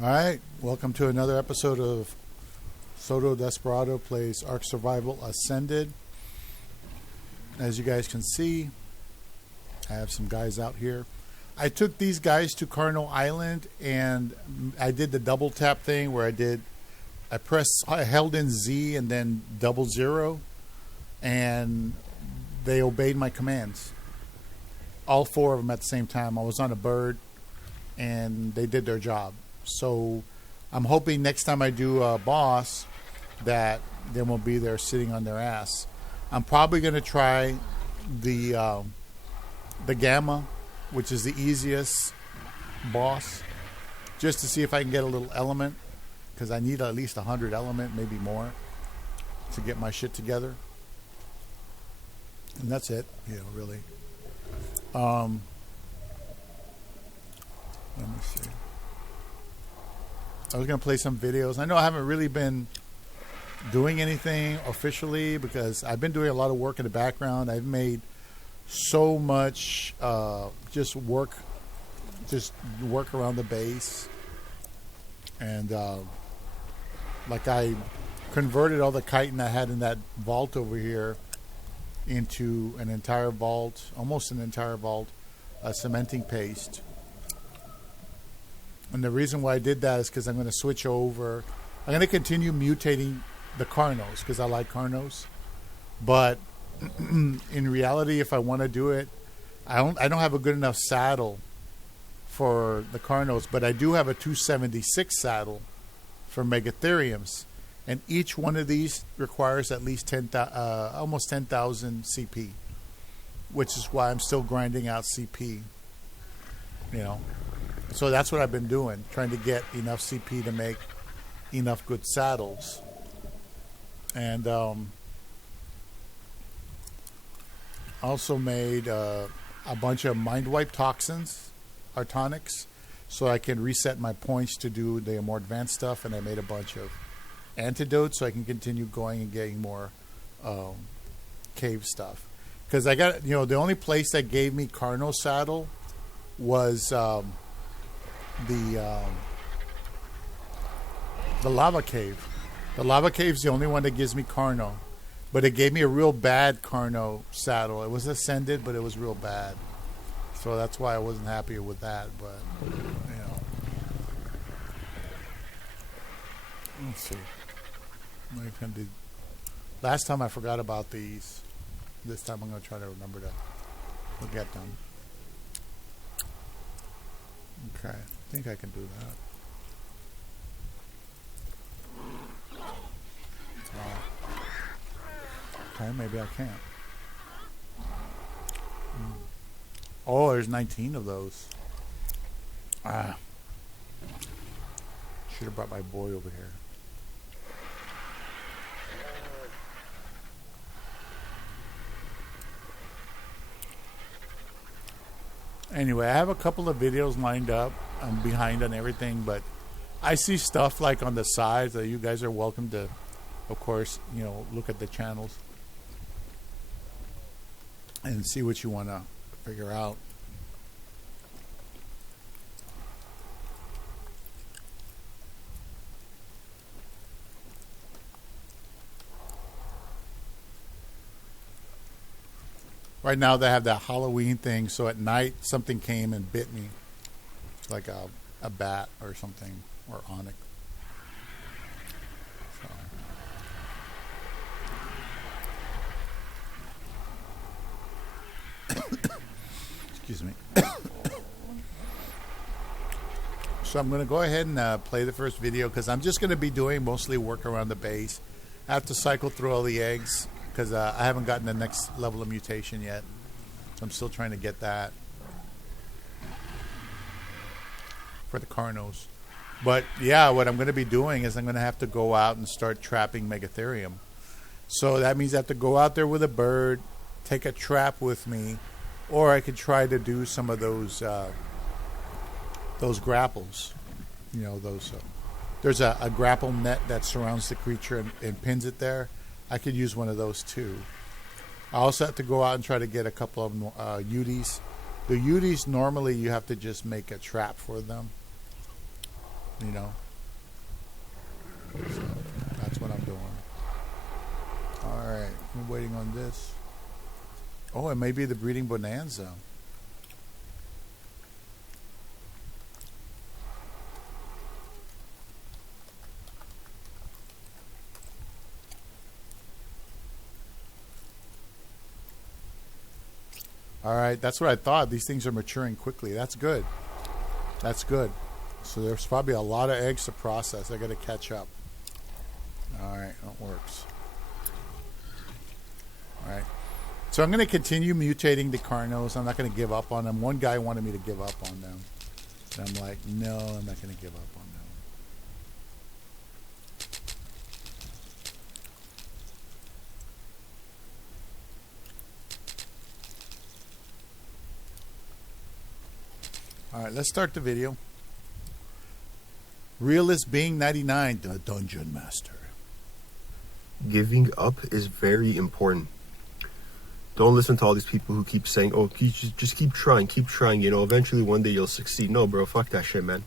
All right, welcome to another episode of Soto Desperado plays Ark Survival Ascended. As you guys can see, I have some guys out here. I took these guys to Cardinal Island and I did the double tap thing where I held in Z and then 00 and they obeyed my commands. All four of them at the same time. I was on a bird and they did their job. So I'm hoping next time I do a boss that they won't be there sitting on their ass. I'm probably going to try the Gamma, which is the easiest boss, just to see if I can get a little element, because I need at least 100 element, maybe more, to get my shit together. And that's it, really. Let me see. I was going to play some videos. I know I haven't really been doing anything officially because I've been doing a lot of work in the background. I've made so much just work around the base. And like I converted all the chitin I had in that vault over here into an entire vault, almost an entire vault, cementing paste. And the reason why I did that is because I'm going to switch over. I'm going to continue mutating the Carnos because I like Carnos. But in reality, if I want to do it, I don't have a good enough saddle for the Carnos, but I do have a 276 saddle for Megatheriums. And each one of these requires at least almost 10,000 CP, which is why I'm still grinding out CP. So that's what I've been doing, trying to get enough CP to make enough good saddles. And also made a bunch of mind wipe toxins, artonics, so I can reset my points to do the more advanced stuff. And I made a bunch of antidotes so I can continue going and getting more cave stuff. Because I got, the only place that gave me Carno saddle was the lava cave. The lava cave's the only one that gives me Carno, but it gave me a real bad Carno saddle. It was ascended, but it was real bad, so that's why I wasn't happy with that. But let's see. Last time I forgot about these. This time I'm going to try to remember to look at them. Okay, I think I can do that. Okay, maybe I can't. Oh, there's 19 of those. Should have brought my boy over here. Anyway, I have a couple of videos lined up. I'm behind on everything, but I see stuff like on the sides that you guys are welcome to, of course, look at the channels and see what you want to figure out. Right now they have that Halloween thing, so at night something came and bit me. It's like a bat or something, or onyx. So. Excuse me. So I'm going to go ahead and play the first video because I'm just going to be doing mostly work around the base. I have to cycle through all the eggs because I haven't gotten the next level of mutation yet. So I'm still trying to get that for the Carnos. But yeah, what I'm going to be doing is I'm going to have to go out and start trapping Megatherium. So that means I have to go out there with a bird, take a trap with me, or I could try to do some of those grapples. There's a grapple net that surrounds the creature and pins it there. I could use one of those too. I also have to go out and try to get a couple of UDs. The UDs, normally you have to just make a trap for them. you know. So that's what I'm doing. All right, I'm waiting on this. Oh, it may be the breeding bonanza. All right, that's what I thought. These things are maturing quickly. That's good. That's good. So there's probably a lot of eggs to process. I got to catch up. All right, that works. All right. So I'm going to continue mutating the Carnos. I'm not going to give up on them. One guy wanted me to give up on them. And I'm like, no, I'm not going to give up on them. All right, let's start the video. Realist Being 99, the Dungeon Master. Giving up is very important. Don't listen to all these people who keep saying, oh, just keep trying, you know, eventually one day you'll succeed. No, bro, fuck that shit, man.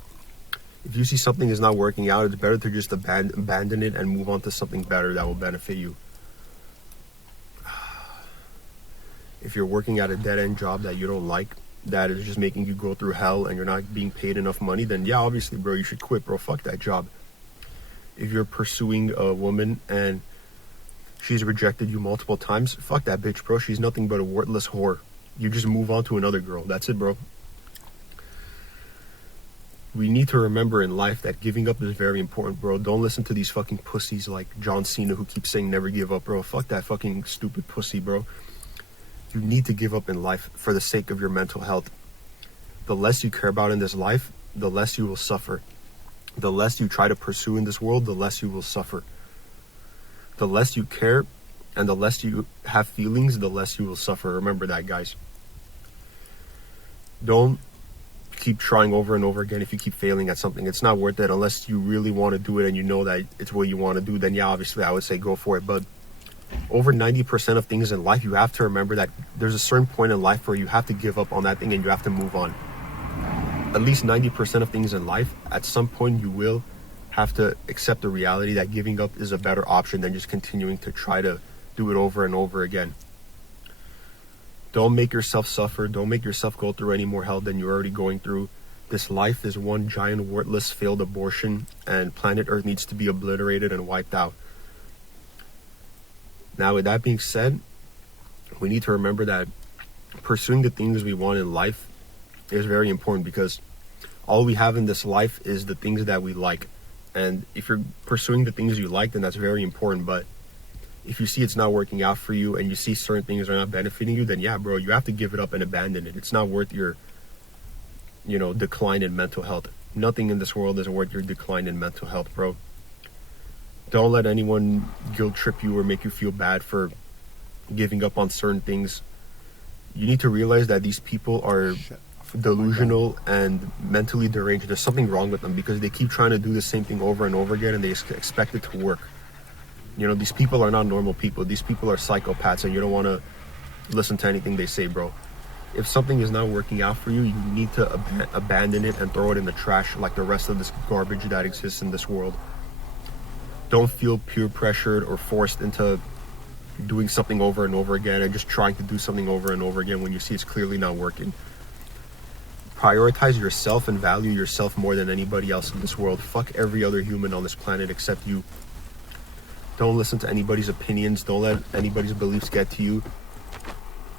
If you see something is not working out, it's better to just abandon it and move on to something better that will benefit you. If you're working at a dead-end job that you don't like, that is just making you go through hell and you're not being paid enough money, then yeah, obviously, bro, you should quit, bro. Fuck that job. If you're pursuing a woman and she's rejected you multiple times, fuck that bitch, bro. She's nothing but a worthless whore. You just move on to another girl. That's it, bro. We need to remember in life that giving up is very important, bro. Don't listen to these fucking pussies like John Cena who keep saying never give up, bro. Fuck that fucking stupid pussy, bro. You need to give up in life for the sake of your mental health. The less you care about in this life, the less you will suffer. The less you try to pursue in this world, the less you will suffer. The less you care and the less you have feelings, the less you will suffer. Remember that, guys. Don't keep trying over and over again if you keep failing at something. It's not worth it unless you really want to do it and you know that it's what you want to do. Then yeah, obviously I would say go for it. But over 90% of things in life, you have to remember that there's a certain point in life where you have to give up on that thing and you have to move on. At least 90% of things in life, at some point you will have to accept the reality that giving up is a better option than just continuing to try to do it over and over again. Don't make yourself suffer. Don't make yourself go through any more hell than you're already going through. This life is one giant worthless failed abortion, and planet Earth needs to be obliterated and wiped out. Now, with that being said, we need to remember that pursuing the things we want in life is very important, because all we have in this life is the things that we like. And if you're pursuing the things you like, then that's very important. But if you see it's not working out for you and you see certain things are not benefiting you, then yeah, bro, you have to give it up and abandon it. It's not worth your, decline in mental health. Nothing in this world is worth your decline in mental health, bro. Don't let anyone guilt trip you or make you feel bad for giving up on certain things. You need to realize that these people are delusional and mentally deranged. There's something wrong with them because they keep trying to do the same thing over and over again and they expect it to work. These people are not normal people. These people are psychopaths, and you don't want to listen to anything they say, bro. If something is not working out for you, you need to abandon it and throw it in the trash like the rest of this garbage that exists in this world. Don't feel peer pressured or forced into doing something over and over again and just trying to do something over and over again when you see it's clearly not working. Prioritize yourself and value yourself more than anybody else in this world. Fuck every other human on this planet except you. Don't listen to anybody's opinions. Don't let anybody's beliefs get to you.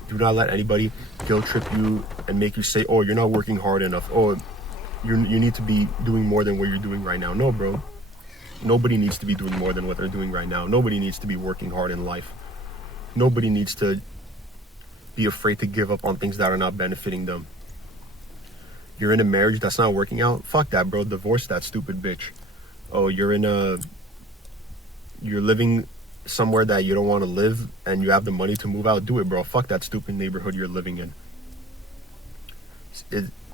Do not let anybody guilt trip you and make you say, oh, you're not working hard enough. Oh, you need to be doing more than what you're doing right now. No, bro. Nobody needs to be doing more than what they're doing right now. Nobody needs to be working hard in life. Nobody needs to be afraid to give up on things that are not benefiting them. You're in a marriage that's not working out? Fuck that, bro. Divorce that stupid bitch. Oh, you're living somewhere that you don't want to live and you have the money to move out? Do it, bro. Fuck that stupid neighborhood you're living in.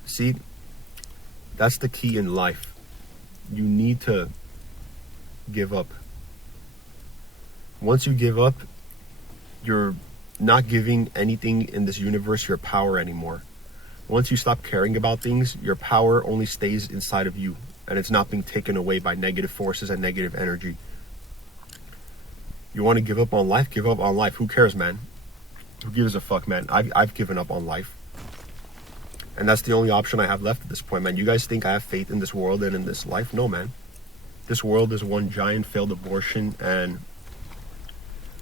See, that's the key in life. You need to give up. Once you give up, you're not giving anything in this universe your power anymore. Once you stop caring about things, your power only stays inside of you. and it's not being taken away by negative forces and negative energy. You want to give up on life? Give up on life. Who cares, man? Who gives a fuck, man? I've given up on life. And that's the only option I have left at this point, man. You guys think I have faith in this world and in this life? No, man. This world is one giant failed abortion, and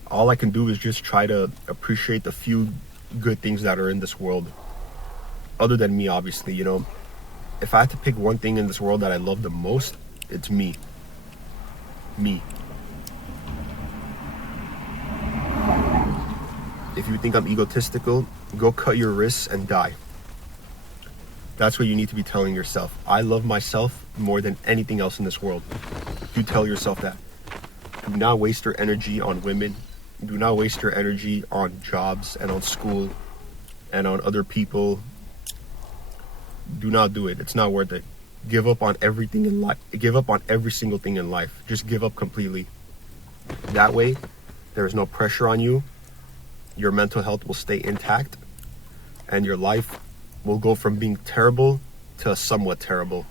all I can do is just try to appreciate the few good things that are in this world. Other than me, obviously, you know. If I had to pick one thing in this world that I love the most, it's me. Me. If you think I'm egotistical, go cut your wrists and die. That's what you need to be telling yourself. I love myself more than anything else in this world. You tell yourself that. Do not waste your energy on women. Do not waste your energy on jobs and on school and on other people. Do not do it. It's not worth it. Give up on everything in life. Give up on every single thing in life. Just give up completely. That way, there is no pressure on you. Your mental health will stay intact, and your life will go from being terrible to somewhat terrible.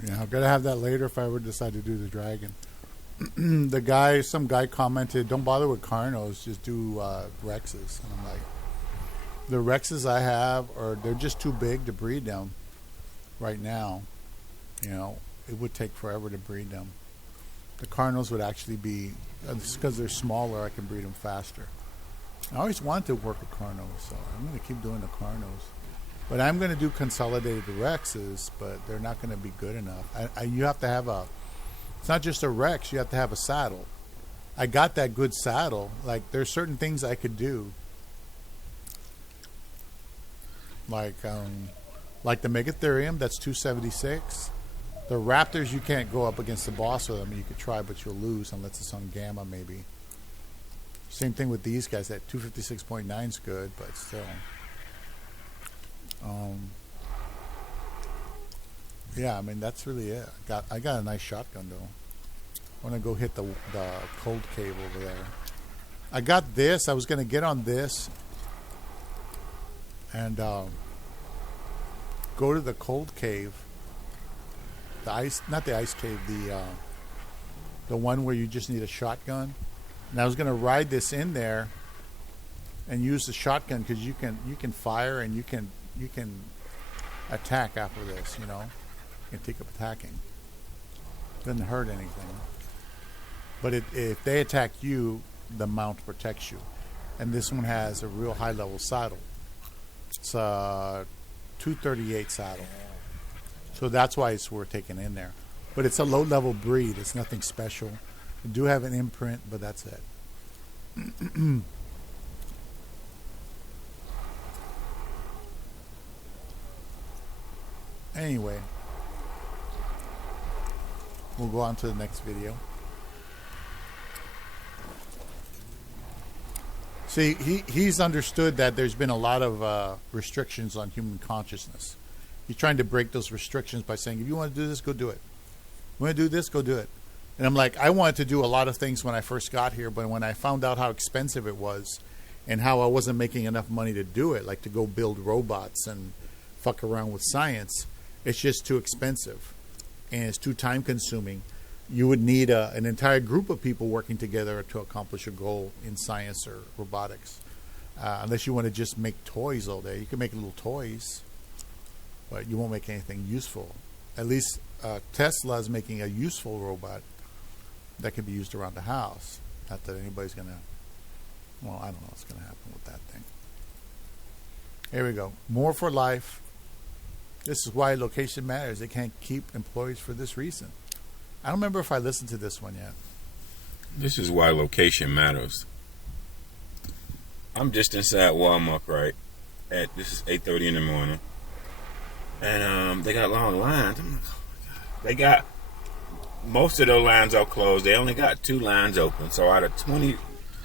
Yeah, I'm gonna have that later if I ever decide to do the dragon. Some guy commented, "Don't bother with Carnos, just do Rexes." And I'm like, the Rexes I have they're just too big to breed them right now. You know, it would take forever to breed them. The Carnos would actually be, just because they're smaller, I can breed them faster. I always wanted to work with Carnos, so I'm gonna keep doing the Carnos. But I'm going to do consolidated Rexes, but they're not going to be good enough. You have to have it's not just a Rex, you have to have a saddle. I got that good saddle. Like, there's certain things I could do. Like the Megatherium, that's 276. The Raptors, you can't go up against the boss with them. You could try, but you'll lose unless it's on Gamma, maybe. Same thing with these guys. That 256.9 is good, but still. Yeah, I mean, that's really it. I got a nice shotgun though. I want to go hit the cold cave over there. I got this. I was going to get on this and go to the cold cave. Not the ice cave, the one where you just need a shotgun. And I was going to ride this in there and use the shotgun because you can fire and you can attack after this, you know. You can take up attacking. Doesn't hurt anything. But if they attack you, the mount protects you. And this one has a real high level saddle. It's a 238 saddle. So that's why it's worth taking in there. But it's a low-level breed. It's nothing special. They do have an imprint, but that's it. Anyway, we'll go on to the next video. See, he's understood that there's been a lot of restrictions on human consciousness. He's trying to break those restrictions by saying, if you want to do this, go do it. You want to do this, go do it. And I'm like, I wanted to do a lot of things when I first got here, but when I found out how expensive it was and how I wasn't making enough money to do it, like to go build robots and fuck around with science, it's just too expensive and it's too time consuming. You would need an entire group of people working together to accomplish a goal in science or robotics. Unless you want to just make toys all day. You can make little toys, but you won't make anything useful. At least Tesla is making a useful robot that can be used around the house. Not that anybody's going to... Well, I don't know what's going to happen with that thing. Here we go. More for life. This is why location matters. They can't keep employees for this reason. I don't remember if I listened to this one yet. This is why location matters. I'm just inside Walmart, right? This is 8:30 in the morning. And they got long lines. I'm like, oh my God. They got... Most of those lines are closed. They only got 2 lines open. So out of 20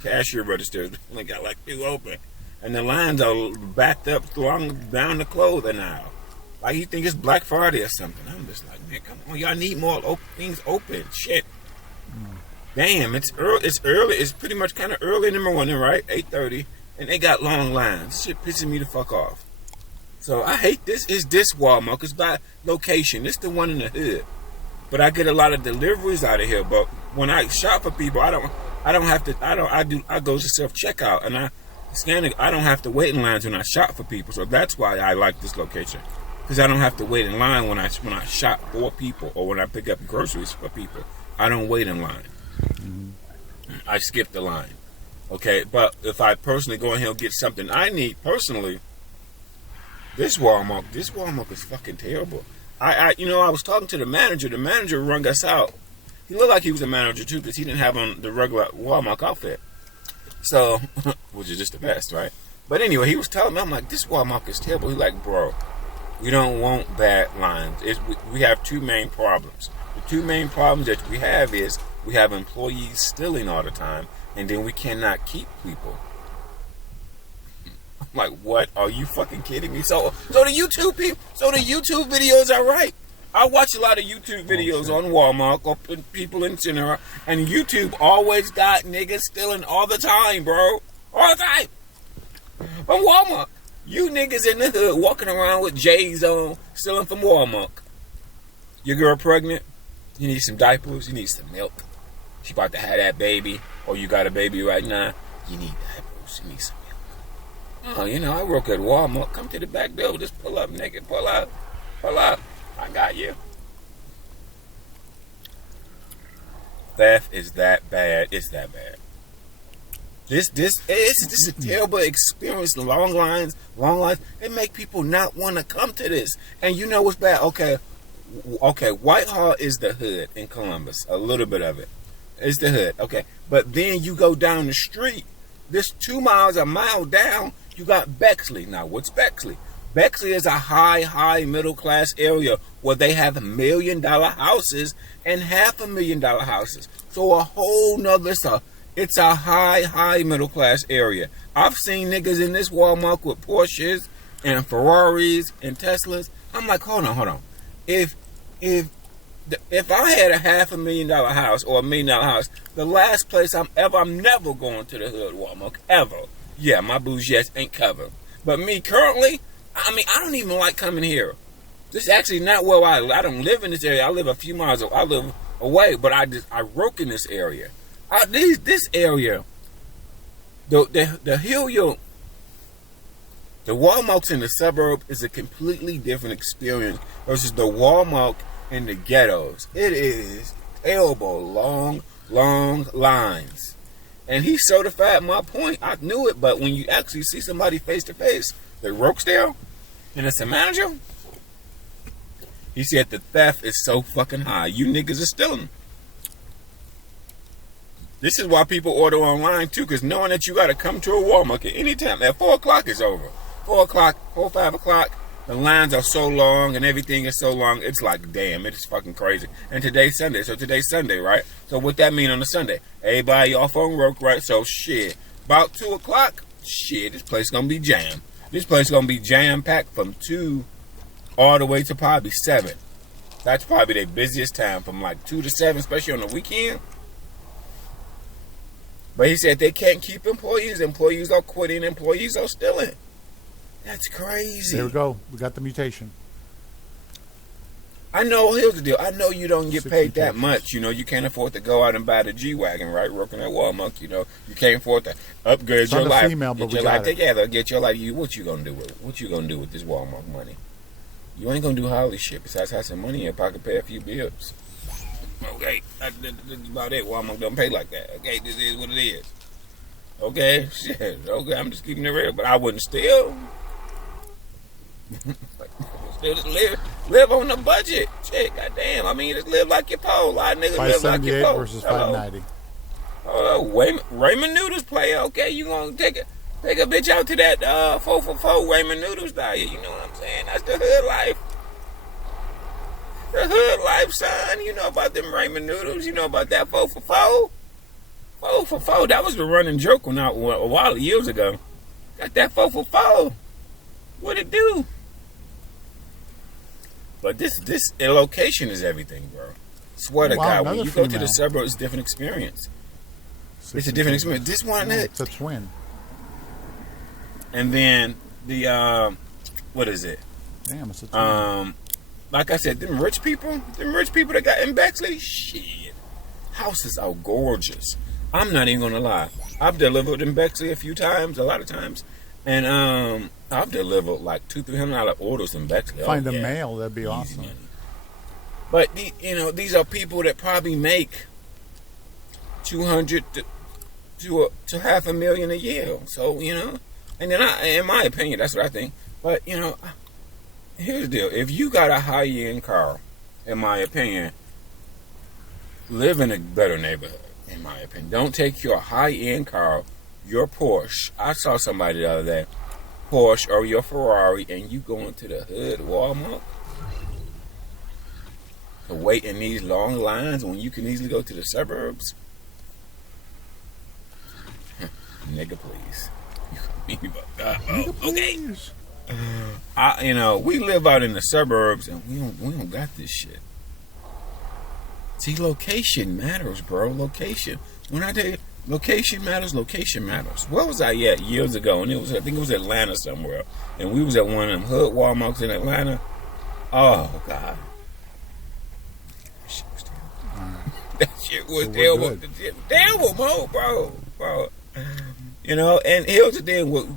cashier registers, they only got like 2 open. And the lines are backed up down the clothing aisle. Like you think it's Black Friday or something. I'm just like, man, come on. Y'all need more things open. Shit. Damn, it's early. It's early. It's pretty much kind of early in the morning, right? 8:30. And they got long lines. Shit pissing me the fuck off. So I hate this. It's this Walmart. It's by location. It's the one in the hood. But I get a lot of deliveries out of here. But when I shop for people, I go to self-checkout and I scan it. I don't have to wait in lines when I shop for people. So that's why I like this location. Because I don't have to wait in line when I shop for people or when I pick up groceries for people. I don't wait in line. I skip the line. Okay, but if I personally go in here and get something I need personally, this Walmart is fucking terrible. I was talking to the manager. The manager rung us out. He looked like he was a manager too, because he didn't have on the regular Walmart outfit. So, which is just the best, right? But anyway, he was telling me, I'm like, this Walmart is terrible. He's like, bro, we don't want bad lines. We have 2 main problems. The 2 main problems that we have is we have employees stealing all the time, and then we cannot keep people. I'm like, what? Are you fucking kidding me? So the YouTube videos are right. I watch a lot of YouTube videos on Walmart or people in general, and YouTube always got niggas stealing all the time, bro. All the time. From Walmart. You niggas in the hood walking around with J's on, stealing from Walmart. Your girl pregnant? You need some diapers? You need some milk? She about to have that baby, or you got a baby right now? You need diapers. You need some milk. Oh, I work at Walmart. Come to the back door. Just pull up, nigga. Pull up. Pull up. I got you. Theft is that bad. It's that bad. This is a terrible experience. Long lines. It make people not want to come to this. And you know what's bad? Okay. Whitehall is the hood in Columbus. A little bit of it. It's the hood. Okay. But then you go down the street. This 2 miles, a mile down, you got Bexley. Now, what's Bexley? Bexley is a high middle class area where they have $1 million houses and $500,000 houses. So a whole nother stuff. It's a high middle class area. I've seen niggas in this Walmart with Porsches and Ferraris and Teslas. I'm like, hold on. If I had a $500,000 house or $1 million house, the last place I'm never going to the hood Walmart ever. Yeah, my bougies ain't covered. But me currently, I don't even like coming here. This is actually not where I don't live in this area. I live a few miles. I live away, but I work in this area. This area, the Hilliard, the Walmarts in the suburb is a completely different experience versus the Walmart in the ghettos. It is terrible, long lines. And he certified my point. I knew it, but when you actually see somebody face to face that works there, and it's a manager, He said the theft is so fucking high. You niggas are stealing. This is why people order online too, because knowing that you got to come to a Walmart at any time. At 4 o'clock is over. 4 o'clock, 5 o'clock, the lines are so long and everything is so long. It's like, damn, it's fucking crazy. And today's Sunday, so today's Sunday, right? So what that mean on a Sunday? Everybody off on work, right? So shit, about 2 o'clock, shit, this place gonna be jammed. This place gonna be jam-packed from 2 all the way to probably 7. That's probably their busiest time, from like 2 to 7, especially on the weekend. But he said they can't keep employees. Employees are quitting. Employees are stealing. That's crazy. There we go. We got the mutation. I know, here's the deal. I know you don't get 6 paid that mutations. much. You know, you can't afford to go out and buy the G-Wagon, right? Working at Walmart, you know. You can't afford to upgrade It's your not a life. female, but Get we your got life it. together. Get your life. What you gonna do with it? What you gonna do with this Walmart money? You ain't gonna do hardly shit besides have some money in your pocket, pay a few bills. Okay, that's about it. Walmart don't pay like that. Okay, this is what it is. Okay, shit. Okay, I'm just keeping it real, but I wouldn't steal. Still just live on the budget. Shit, goddamn. I mean, just live like your pole. A lot of niggas live like your 578 pole. versus Hello. 590. Raymond Noodles player. Okay, you gonna take a bitch out to that 4 for 4 Raymond Noodles diet. You know what I'm saying? That's the hood life. The hood life, son. You know about them Raymond Noodles. You know about that 4 for 4. 4 for 4. That was the running joke when a while years ago. Got that 4 for 4. What it do? But this location is everything, bro. Swear to Wow, God, when another you go to the female. suburbs, it's a different experience. It's a different experience. This one, It's a twin. and then the what is it? Damn, it's a twin. Like I said, them rich people that got in Bexley, shit, houses are gorgeous. I'm not even gonna lie. I've delivered in Bexley a few times, a lot of times, and I've delivered like $200-300 orders in Bexley. Find Oh, a yeah. male, that'd be Easy awesome. money. But these are people that probably make $200,000 to $500,000 a year. So and then in my opinion, that's what I think. But here's the deal: if you got a high-end car, in my opinion, live in a better neighborhood. In my opinion, don't take your high-end car, your Porsche. I saw somebody the other day, Porsche or your Ferrari, and you going to the hood Walmart to wait in these long lines when you can easily go to the suburbs. Nigga, please. Okay. We live out in the suburbs and we don't got this shit. See, location matters, bro. Location. When I tell you, location matters. Where was I at years ago? And I think it was Atlanta somewhere. And we was at one of them hood Walmarts in Atlanta. Oh God. That shit was terrible. Terrible, bro. And here's the thing with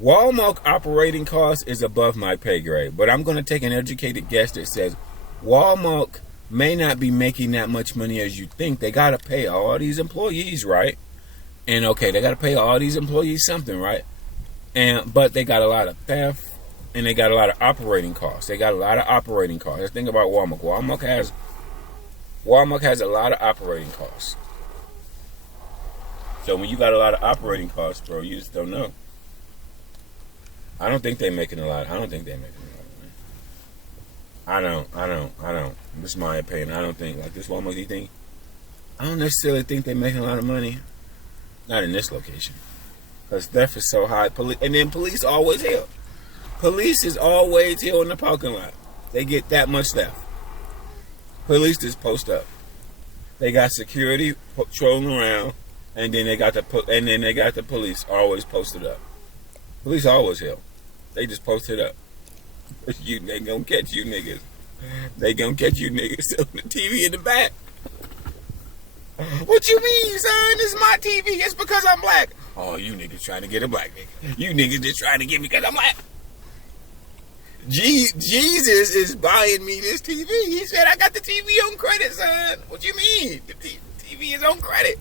Walmart operating costs is above my pay grade, but I'm going to take an educated guess that says Walmart may not be making that much money as you think. They got to pay all these employees, right? And okay, they got to pay all these employees something, right? But they got a lot of theft and they got a lot of operating costs. Let's think about Walmart. Walmart has a lot of operating costs. So when you got a lot of operating costs, bro, you just don't know. I don't think they're making a lot. I don't think they're making a lot of money. I don't. This is my opinion. I don't think, like this Walmart thing, I don't necessarily think they're making a lot of money. Not in this location. Because theft is so high. And then police always here. Police is always here in the parking lot. They get that much theft. Police just post up. They got security patrolling around. And then they got the police always posted up. Police always here. They just posted up. They gonna catch you niggas. They gonna catch you niggas on the TV in the back. What you mean, son? This is my TV. It's because I'm black. Oh, you niggas trying to get a black nigga. You niggas just trying to get me because I'm black. Jesus is buying me this TV. He said, I got the TV on credit, son. What you mean? The TV is on credit.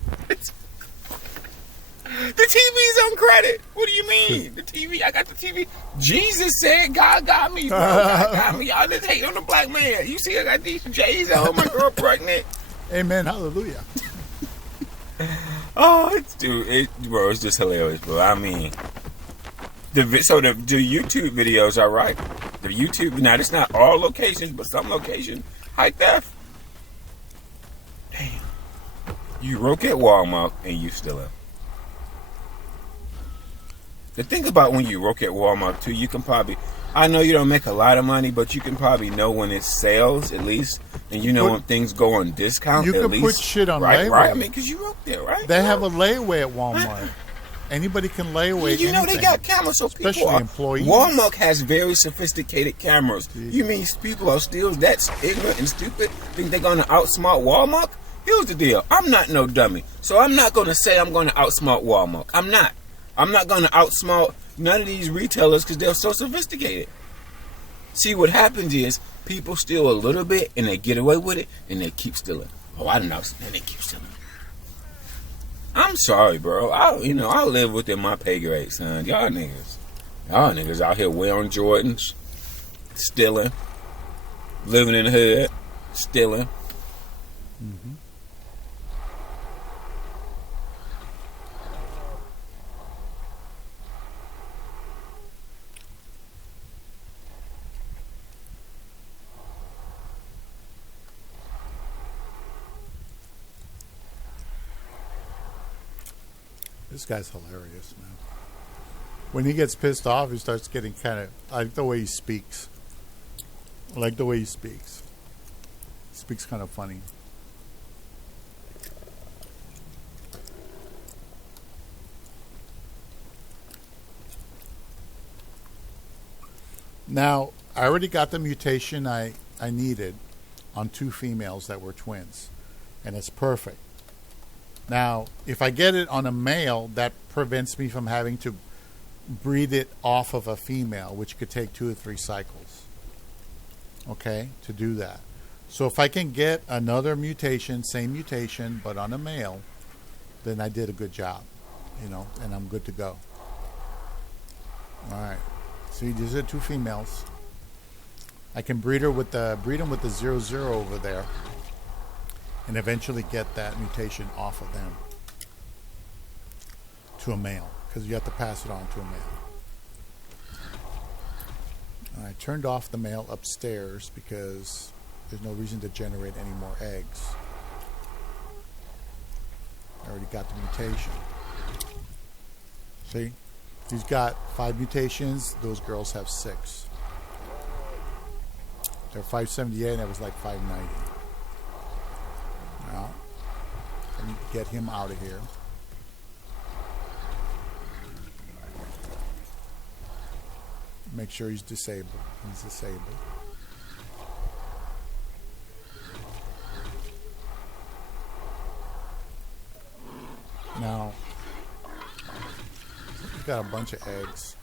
The TV's on credit. What do you mean? The TV, I got the TV. Jesus said God got me, bro. God got me. Y'all just hate on the black man. You see I got these J's on, my girl pregnant. Amen. Hallelujah. Oh, bro, it's just hilarious, bro. I mean, the YouTube videos are right. The YouTube, now it's not all locations, but some locations, high theft. Damn. You broke at Walmart and you stealing. The thing about when you work at Walmart too, you can probably, I know you don't make a lot of money, but you can probably know when it's sales at least, and you know when things go on discount. You at can least. Put shit on right, layaway. right. I mean, because you work there, right? They have a layaway at Walmart. Anybody can layaway. You know anything. they got cameras, so especially people are, employees. Walmart has very sophisticated cameras. You mean people are still that ignorant and stupid? Think they're gonna outsmart Walmart? Here's the deal. I'm not no dummy, so I'm not gonna say I'm gonna outsmart Walmart. I'm not. I'm not gonna outsmart none of these retailers because they're so sophisticated. See, what happens is people steal a little bit and they get away with it and they keep stealing. Oh, I don't know, and they keep stealing. I'm sorry, bro. I live within my pay grade, son. Y'all niggas out here wearing Jordans, stealing, living in the hood, stealing. Mm-hmm. This guy's hilarious, man. When he gets pissed off, he starts getting kind of... I like the way he speaks. I like the way he speaks. He speaks kind of funny. Now, I already got the mutation I needed on 2 females that were twins. And it's perfect. Now, if I get it on a male, that prevents me from having to breed it off of a female, which could take 2 or 3 cycles. Okay, to do that. So if I can get another mutation, same mutation, but on a male, then I did a good job, and I'm good to go. All right. See, these are 2 females. I can breed them with the 00 over there. And eventually get that mutation off of them to a male, because you have to pass it on to a male. And I turned off the male upstairs because there's no reason to generate any more eggs. I already got the mutation. See? He's got 5 mutations. Those girls have 6. They're 578 and it was like 590. Now, let me get him out of here. Make sure he's disabled. He's disabled. Now, we've got a bunch of eggs.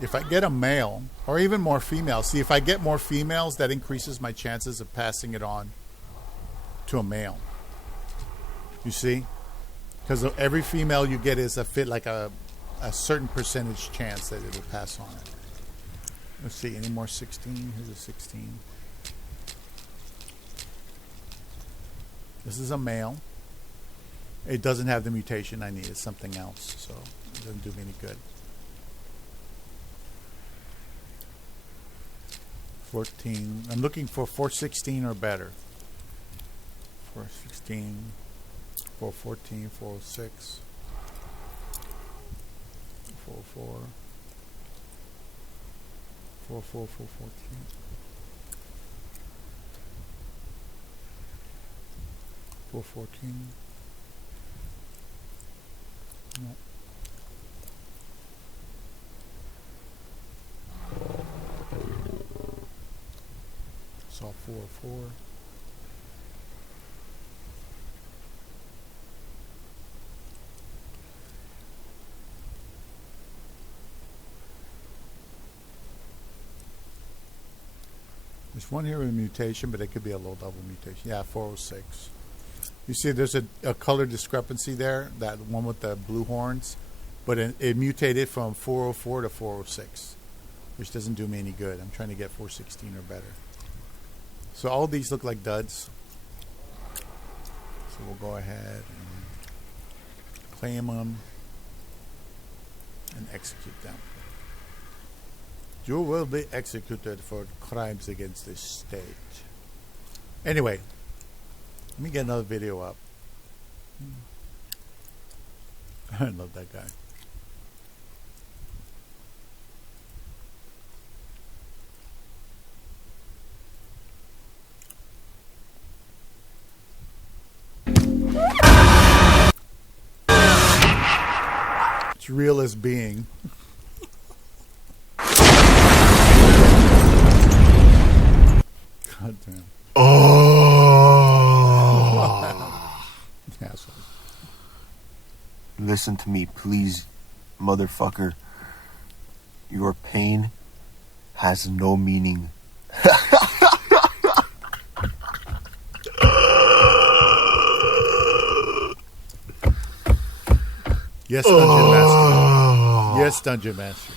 If I get a male, or even more females, see, if I get more females, that increases my chances of passing it on to a male. You see? Because every female you get is like a certain percentage chance that it will pass on it. Let's see, any more 16? Here's a 16. This is a male. It doesn't have the mutation I need. It's something else, so it doesn't do me any good. 14. I'm looking for 416 or better. 416, 414, 406, 44, 44, 414. 414. No. Saw 404. There's one here with a mutation, but it could be a low level mutation. Yeah, 406. You see there's a color discrepancy there, that one with the blue horns. but it mutated from 404 to 406, which doesn't do me any good. I'm trying to get 416 or better. So all these look like duds. So we'll go ahead and claim them and execute them. You will be executed for crimes against this state. Anyway, let me get another video up. I love that guy. It's real as being. God damn. Oh. Assholes. Listen to me, please, motherfucker. Your pain has no meaning. Yes, Dungeon Master. Yes, Dungeon Master.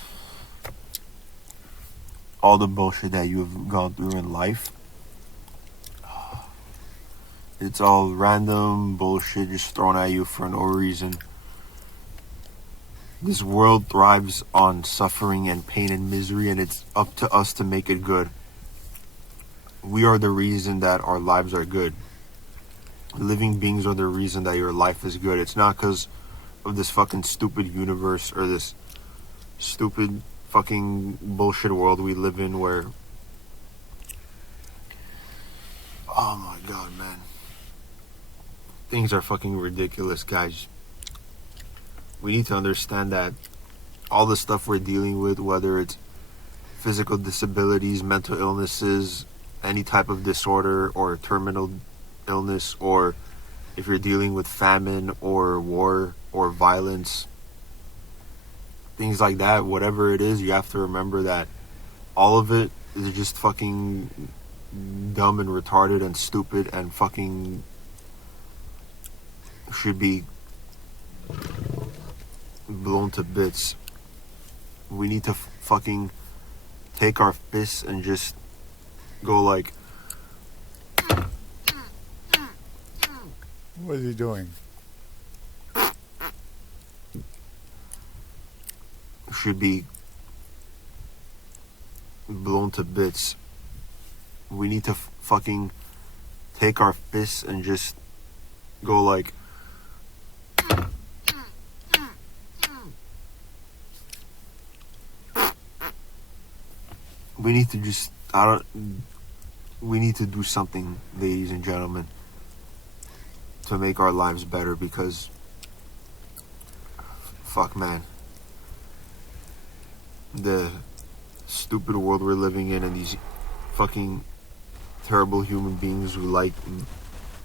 All the bullshit that you have gone through in life, it's all random bullshit just thrown at you for no reason. This world thrives on suffering and pain and misery, and it's up to us to make it good. We are the reason that our lives are good. Living beings are the reason that your life is good. It's not because of this fucking stupid universe or this stupid fucking bullshit world we live in where... Oh my god, man. Things are fucking ridiculous, guys. We need to understand that all the stuff we're dealing with, whether it's physical disabilities, mental illnesses, any type of disorder or terminal illness, or if you're dealing with famine or war or violence, things like that, whatever it is, you have to remember that all of it is just fucking dumb and retarded and stupid and fucking should be blown to bits. We need to fucking take our fists and just go like... What is he doing? Should be blown to bits. We need to fucking take our fists and just go like... We need to just... We need to do something, ladies and gentlemen, to make our lives better, because... Fuck, man. The stupid world we're living in and these fucking terrible human beings who like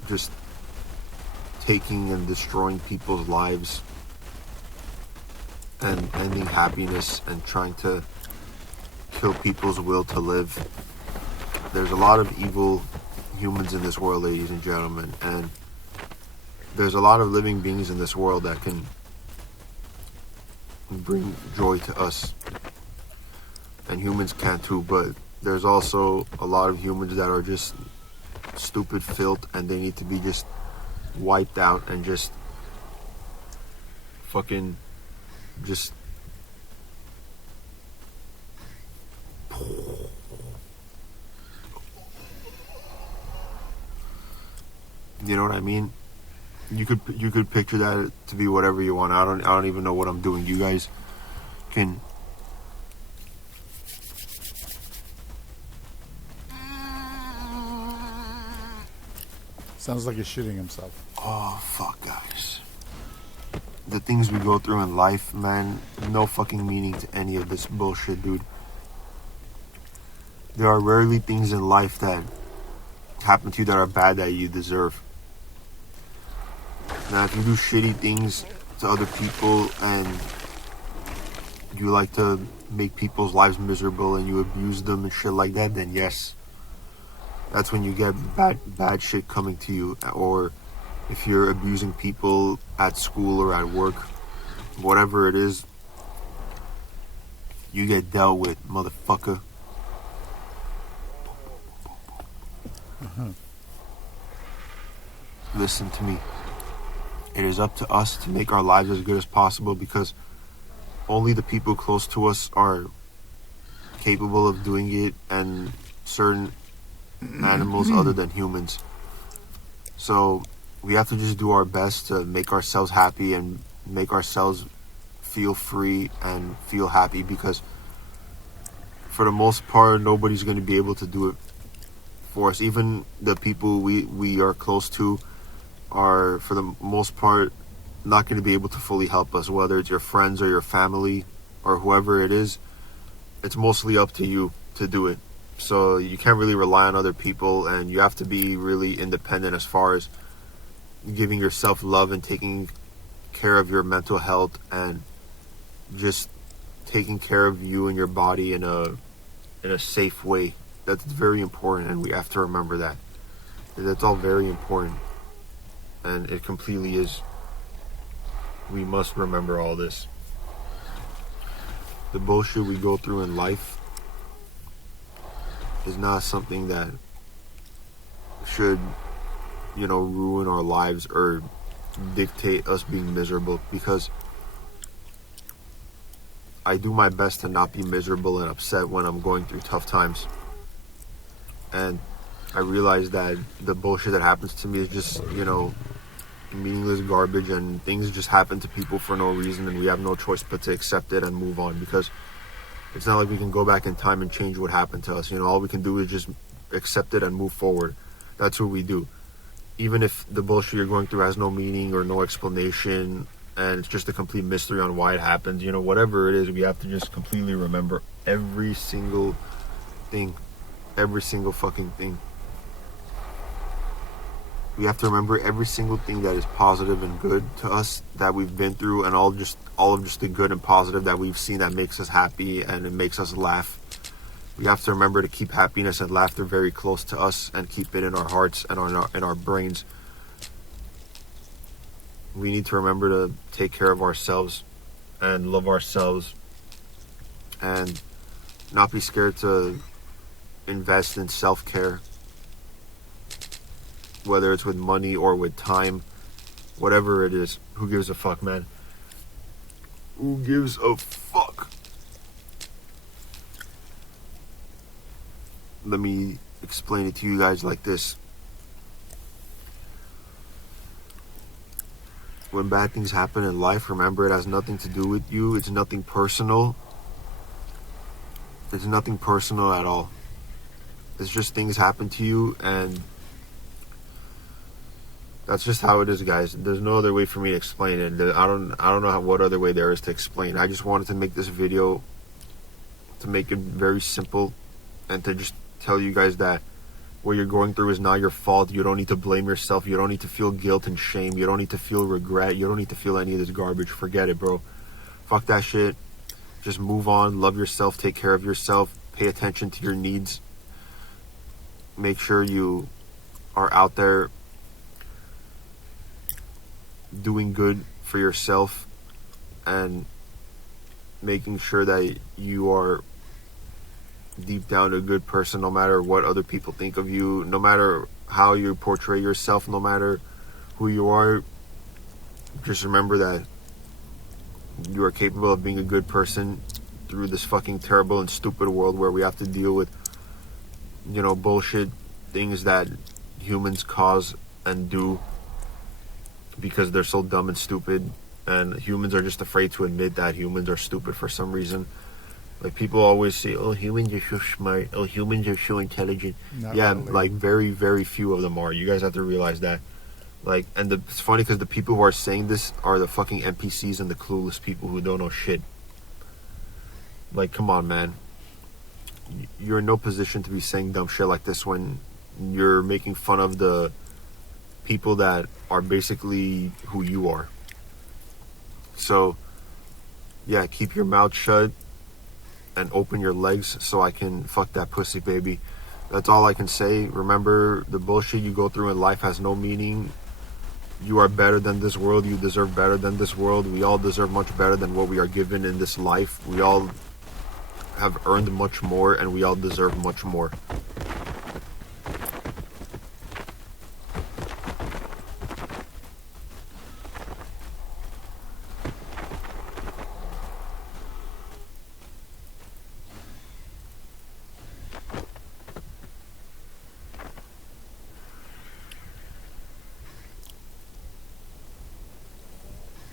just taking and destroying people's lives and ending happiness and trying to kill people's will to live. There's a lot of evil humans in this world, ladies and gentlemen, and there's a lot of living beings in this world that can bring joy to us. And humans can too, but there's also a lot of humans that are just stupid filth, and they need to be just wiped out and just fucking just... You know what I mean? You could picture that to be whatever you want. I don't even know what I'm doing. You guys can... Sounds like he's shitting himself. Oh, fuck, guys. The things we go through in life, man, no fucking meaning to any of this bullshit, dude. There are rarely things in life that happen to you that are bad that you deserve. Now, if you do shitty things to other people and you like to make people's lives miserable and you abuse them and shit like that, then yes, that's when you get bad shit coming to you. Or if you're abusing people at school or at work, whatever it is, you get dealt with, motherfucker. Listen to me. It is up to us to make our lives as good as possible, because only the people close to us are capable of doing it, and certain animals other than humans. So we have to just do our best to make ourselves happy and make ourselves feel free and feel happy, because for the most part, nobody's going to be able to do it for us. Even the people we are close to are, for the most part, not going to be able to fully help us, whether it's your friends or your family or whoever it is. It's mostly up to you to do it. So you can't really rely on other people, and you have to be really independent as far as giving yourself love and taking care of your mental health, and just taking care of you and your body in a safe way. That's very important, and we have to remember that. That's all very important, and it completely is. We must remember all this. The bullshit we go through in life is not something that should, ruin our lives or dictate us being miserable, because I do my best to not be miserable and upset when I'm going through tough times. And I realize that the bullshit that happens to me is just, meaningless garbage, and things just happen to people for no reason, and we have no choice but to accept it and move on, because it's not like we can go back in time and change what happened to us. All we can do is just accept it and move forward. That's what we do. Even if the bullshit you're going through has no meaning or no explanation, and it's just a complete mystery on why it happened, whatever it is, we have to just completely remember every single thing. Every single fucking thing. We have to remember every single thing that is positive and good to us that we've been through, and all of the good and positive that we've seen that makes us happy and it makes us laugh. We have to remember to keep happiness and laughter very close to us, and keep it in our hearts and in our brains. We need to remember to take care of ourselves and love ourselves, and not be scared to invest in self-care, whether it's with money or with time, whatever it is. Who gives a fuck, man? Who gives a fuck? Let me explain it to you guys like this. When bad things happen in life, remember it has nothing to do with you. It's nothing personal. It's nothing personal at all. It's just things happen to you, and that's just how it is, guys. There's no other way for me to explain it. I don't know what other way there is to explain. I just wanted to make this video to make it very simple, and to just tell you guys that what you're going through is not your fault. You don't need to blame yourself. You don't need to feel guilt and shame. You don't need to feel regret. You don't need to feel any of this garbage. Forget it, bro. Fuck that shit. Just move on. Love yourself. Take care of yourself. Pay attention to your needs. Make sure you are out there doing good for yourself, and making sure that you are deep down a good person, no matter what other people think of you, no matter how you portray yourself, no matter who you are. Just remember that you are capable of being a good person through this fucking terrible and stupid world where we have to deal with, bullshit things that humans cause and do because they're so dumb and stupid, and humans are just afraid to admit that humans are stupid for some reason. Like, people always say, oh, humans are so smart, oh, humans are so intelligent. Not yeah, really. Like, very, very few of them are. You guys have to realize that. Like, and it's funny because the people who are saying this are the fucking NPCs and the clueless people who don't know shit. Like, come on, man. You're in no position to be saying dumb shit like this when you're making fun of the people that are basically who you are. So, yeah, keep your mouth shut and open your legs so I can fuck that pussy, baby. That's all I can say. Remember, the bullshit you go through in life has no meaning. You are better than this world. You deserve better than this world. We all deserve much better than what we are given in this life. We all have earned much more, and we all deserve much more.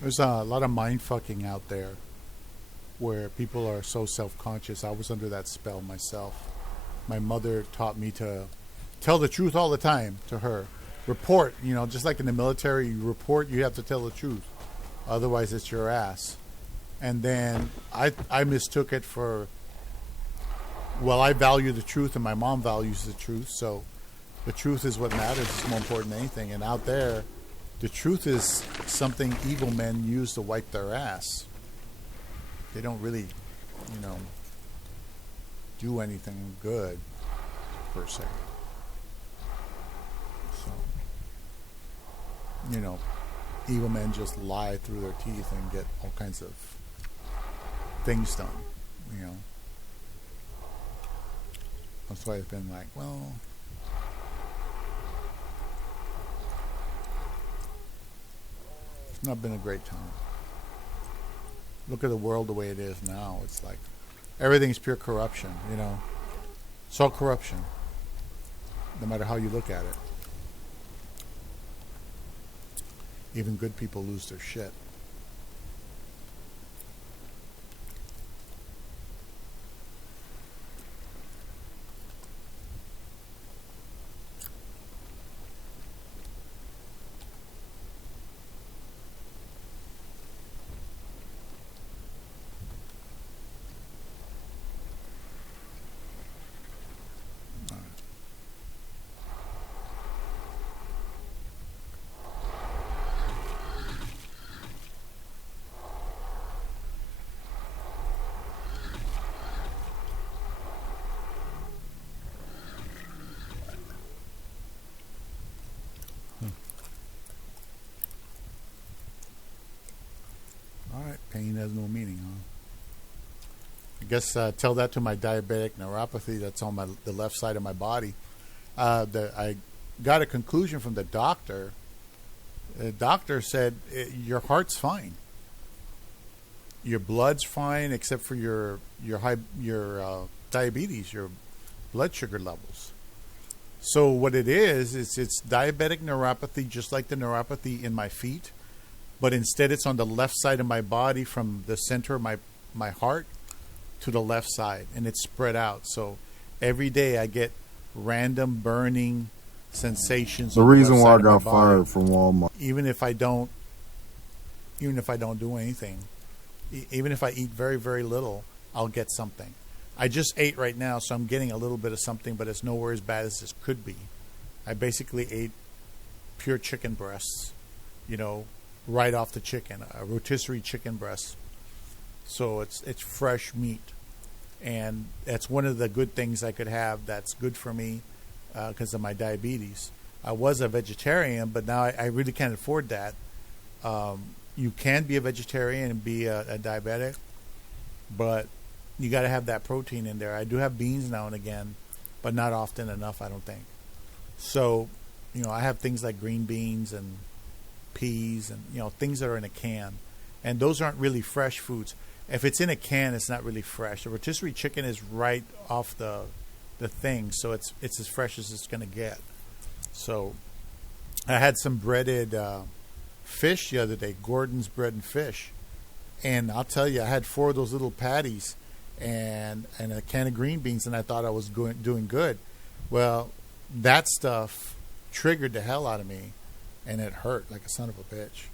There's a lot of mind fucking out there where people are so self-conscious. I was under that spell myself. My mother taught me to tell the truth all the time to her. Report, just like in the military, you report, you have to tell the truth. Otherwise, it's your ass. And then I mistook it for, well, I value the truth and my mom values the truth. So the truth is what matters. It's more important than anything. And out there, the truth is something evil men use to wipe their ass. They don't really, do anything good, per se. So, evil men just lie through their teeth and get all kinds of things done, That's why it's been like, well, it's not been a great time. Look at the world the way it is now. It's like everything's pure corruption, It's all corruption, no matter how you look at it. Even good people lose their shit. Pain has no meaning, huh? I guess tell that to my diabetic neuropathy that's on the left side of my body. I got a conclusion from the doctor. The doctor said, your heart's fine. Your blood's fine except for your diabetes, your blood sugar levels. So what it is it's diabetic neuropathy, just like the neuropathy in my feet. But instead it's on the left side of my body from the center of my heart to the left side. And it's spread out. So every day I get random burning sensations. The reason why I got fired from Walmart. Even if I don't do anything. Even if I eat very, very little, I'll get something. I just ate right now, so I'm getting a little bit of something, but it's nowhere as bad as this could be. I basically ate pure chicken breasts, right off the chicken, a rotisserie chicken breast. So it's fresh meat, and that's one of the good things I could have. That's good for me because of my diabetes. I was a vegetarian, but now I really can't afford that. You can be a vegetarian and be a diabetic, but you got to have that protein in there. I do have beans now and again, but not often enough, I don't think. So, I have things like green beans and peas and things that are in a can, and those aren't really fresh foods. If it's in a can, it's not really fresh. The rotisserie chicken is right off the thing, so it's as fresh as it's going to get. So I had some breaded fish the other day, Gordon's bread and fish, and I'll tell you, I had 4 of those little patties and a can of green beans, and I thought I was doing good. Well, that stuff triggered the hell out of me. And it hurt like a son of a bitch.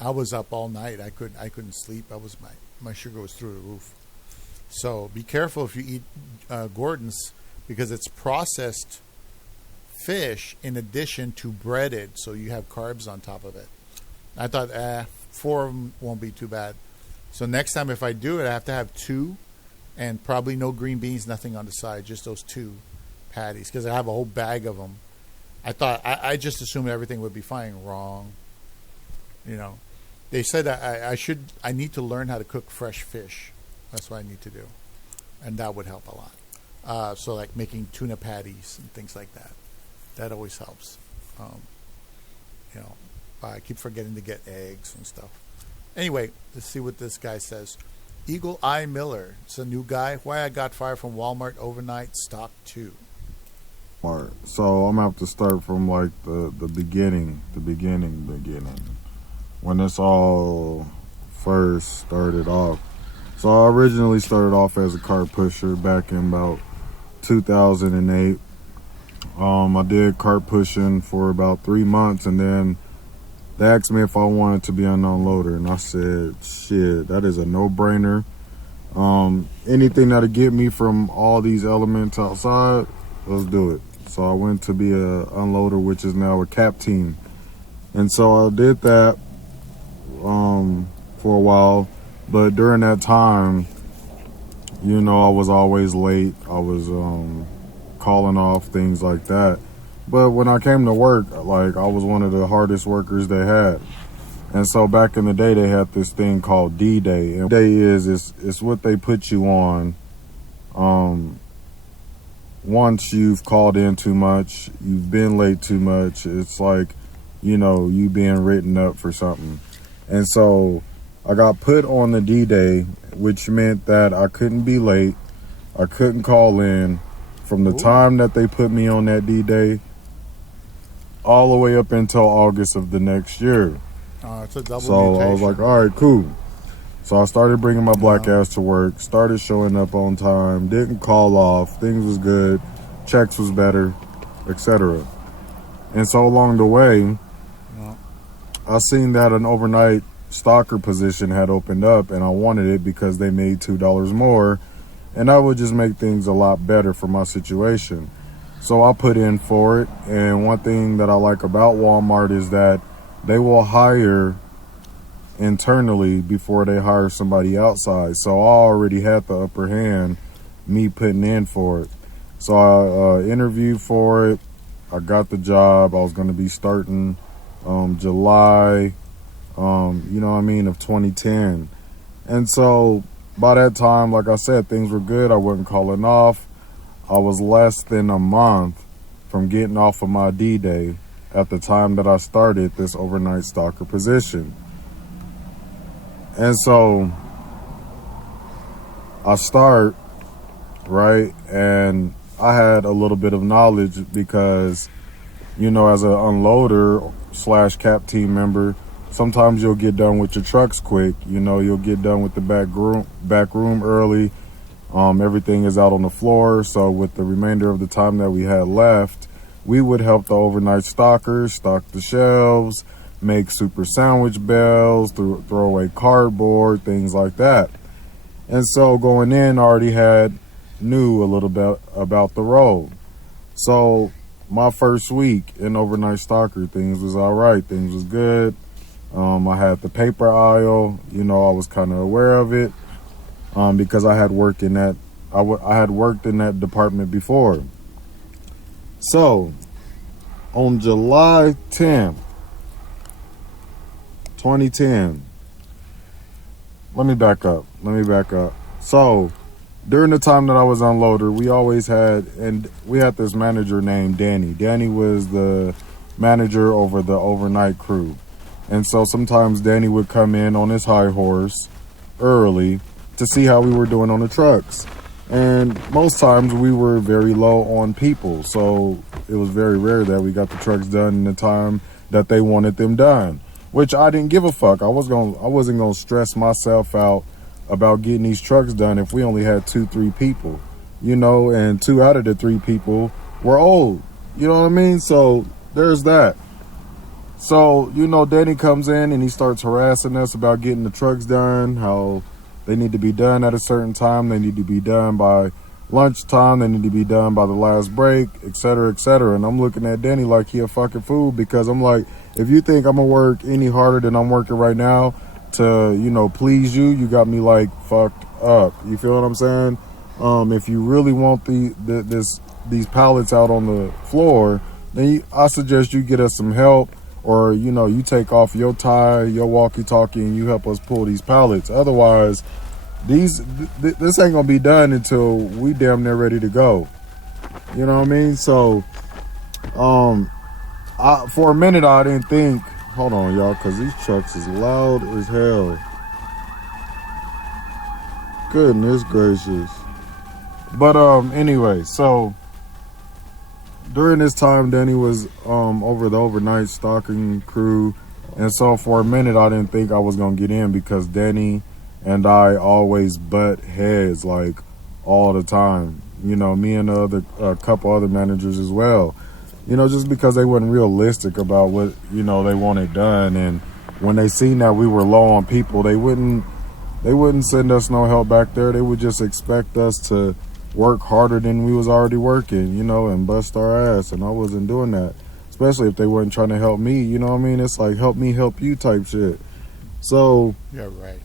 I was up all night. I couldn't sleep. My sugar was through the roof. So be careful if you eat Gordon's, because it's processed fish in addition to breaded, so you have carbs on top of it. I thought 4 of them won't be too bad. So next time if I do it, I have to have 2, and probably no green beans, nothing on the side, just those 2 patties, because I have a whole bag of them. I just assumed everything would be fine. Wrong. You know, they said that I need to learn how to cook fresh fish. That's what I need to do, and that would help a lot. So like making tuna patties and things like that. That always helps. You know, I keep forgetting to get eggs and stuff. Anyway, let's see what this guy says. Eagle Eye Miller. It's a new guy. Why I got fired from Walmart overnight stock 2. So I'm gonna have to start from like the beginning. When this all first started off. So I originally started off as a cart pusher back in about 2008. I did cart pushing for about 3 months, and then they asked me if I wanted to be an unloader, and I said, shit, that is a no-brainer. Anything that'll get me from all these elements outside, let's do it. So I went to be a unloader, which is now a cap team. And so I did that for a while, but during that time, you know, I was always late. I was calling off, things like that. But when I came to work, like, I was one of the hardest workers they had. And so back in the day, they had this thing called D-Day. And D-Day it's what they put you on once you've called in too much, you've been late too much. It's like, you know, you being written up for something. And so I got put on the D-Day, which meant that I couldn't be late. I couldn't call in. From the time that they put me on that D-Day all the way up until August of the next year. It's a double So mutation. I was like, all right, cool. So I started bringing my black ass to work, started showing up on time, didn't call off, things was good, checks was better, etc. And so along the way, I seen that an overnight stalker position had opened up, and I wanted it because they made $2 more, and that would just make things a lot better for my situation. So I put in for it, and one thing that I like about Walmart is that they will hire internally before they hire somebody outside. So I already had the upper hand, me putting in for it. So I interviewed for it. I got the job. I was going to be starting July, you know what I mean, of 2010. And so by that time, like I said, things were good. I wasn't calling off. I was less than a month from getting off of my D-Day at the time that I started this overnight stalker position. And so I start, right, and I had a little bit of knowledge because, you know, as an unloader / cap team member, sometimes you'll get done with your trucks quick. You know, you'll get done with the back room early. Everything is out on the floor. So with the remainder of the time that we had left, we would help the overnight stalkers stock the shelves, make super sandwich bells, throw away cardboard, things like that. And so going in, I already knew a little bit about the role. So my first week in overnight stalker, things was all right. Things was good. I had the paper aisle. You know, I was kind of aware of it because I had worked in that. I had worked in that department before. So on July 10th, 2010. Let me back up. So during the time that I was unloader, we had this manager named Danny. Danny was the manager over the overnight crew. And so sometimes Danny would come in on his high horse early to see how we were doing on the trucks. And most times we were very low on people. So it was very rare that we got the trucks done in the time that they wanted them done, which I didn't give a fuck. I wasn't going to stress myself out about getting these trucks done if we only had 2-3 people, you know, and 2 out of the 3 people were old. You know what I mean? So there's that. So, you know, Danny comes in and he starts harassing us about getting the trucks done, how they need to be done at a certain time. They need to be done by lunchtime. They need to be done by the last break, et cetera, et cetera. And I'm looking at Danny like he a fucking fool because I'm like, if you think I'm going to work any harder than I'm working right now to, you know, please you, you got me like fucked up. You feel what I'm saying? If you really want these pallets out on the floor, then I suggest you get us some help, or you take off your tie, your walkie-talkie, and you help us pull these pallets. Otherwise, this ain't gonna be done until we damn near ready to go. You know what I mean? So, for a minute I didn't think. Hold on, y'all, because these trucks is loud as hell. Goodness gracious. But anyway, so during this time, Danny was over the overnight stalking crew, and so for a minute I didn't think I was gonna get in because Danny and I always butt heads like all the time. Me and a couple other managers as well. Just because they weren't realistic about what they wanted done, and when they seen that we were low on people, they wouldn't send us no help back there. They would just expect us to work harder than we was already working, and bust our ass. And I wasn't doing that, especially if they weren't trying to help me. You know what I mean? It's like help me help you type shit. So yeah, right.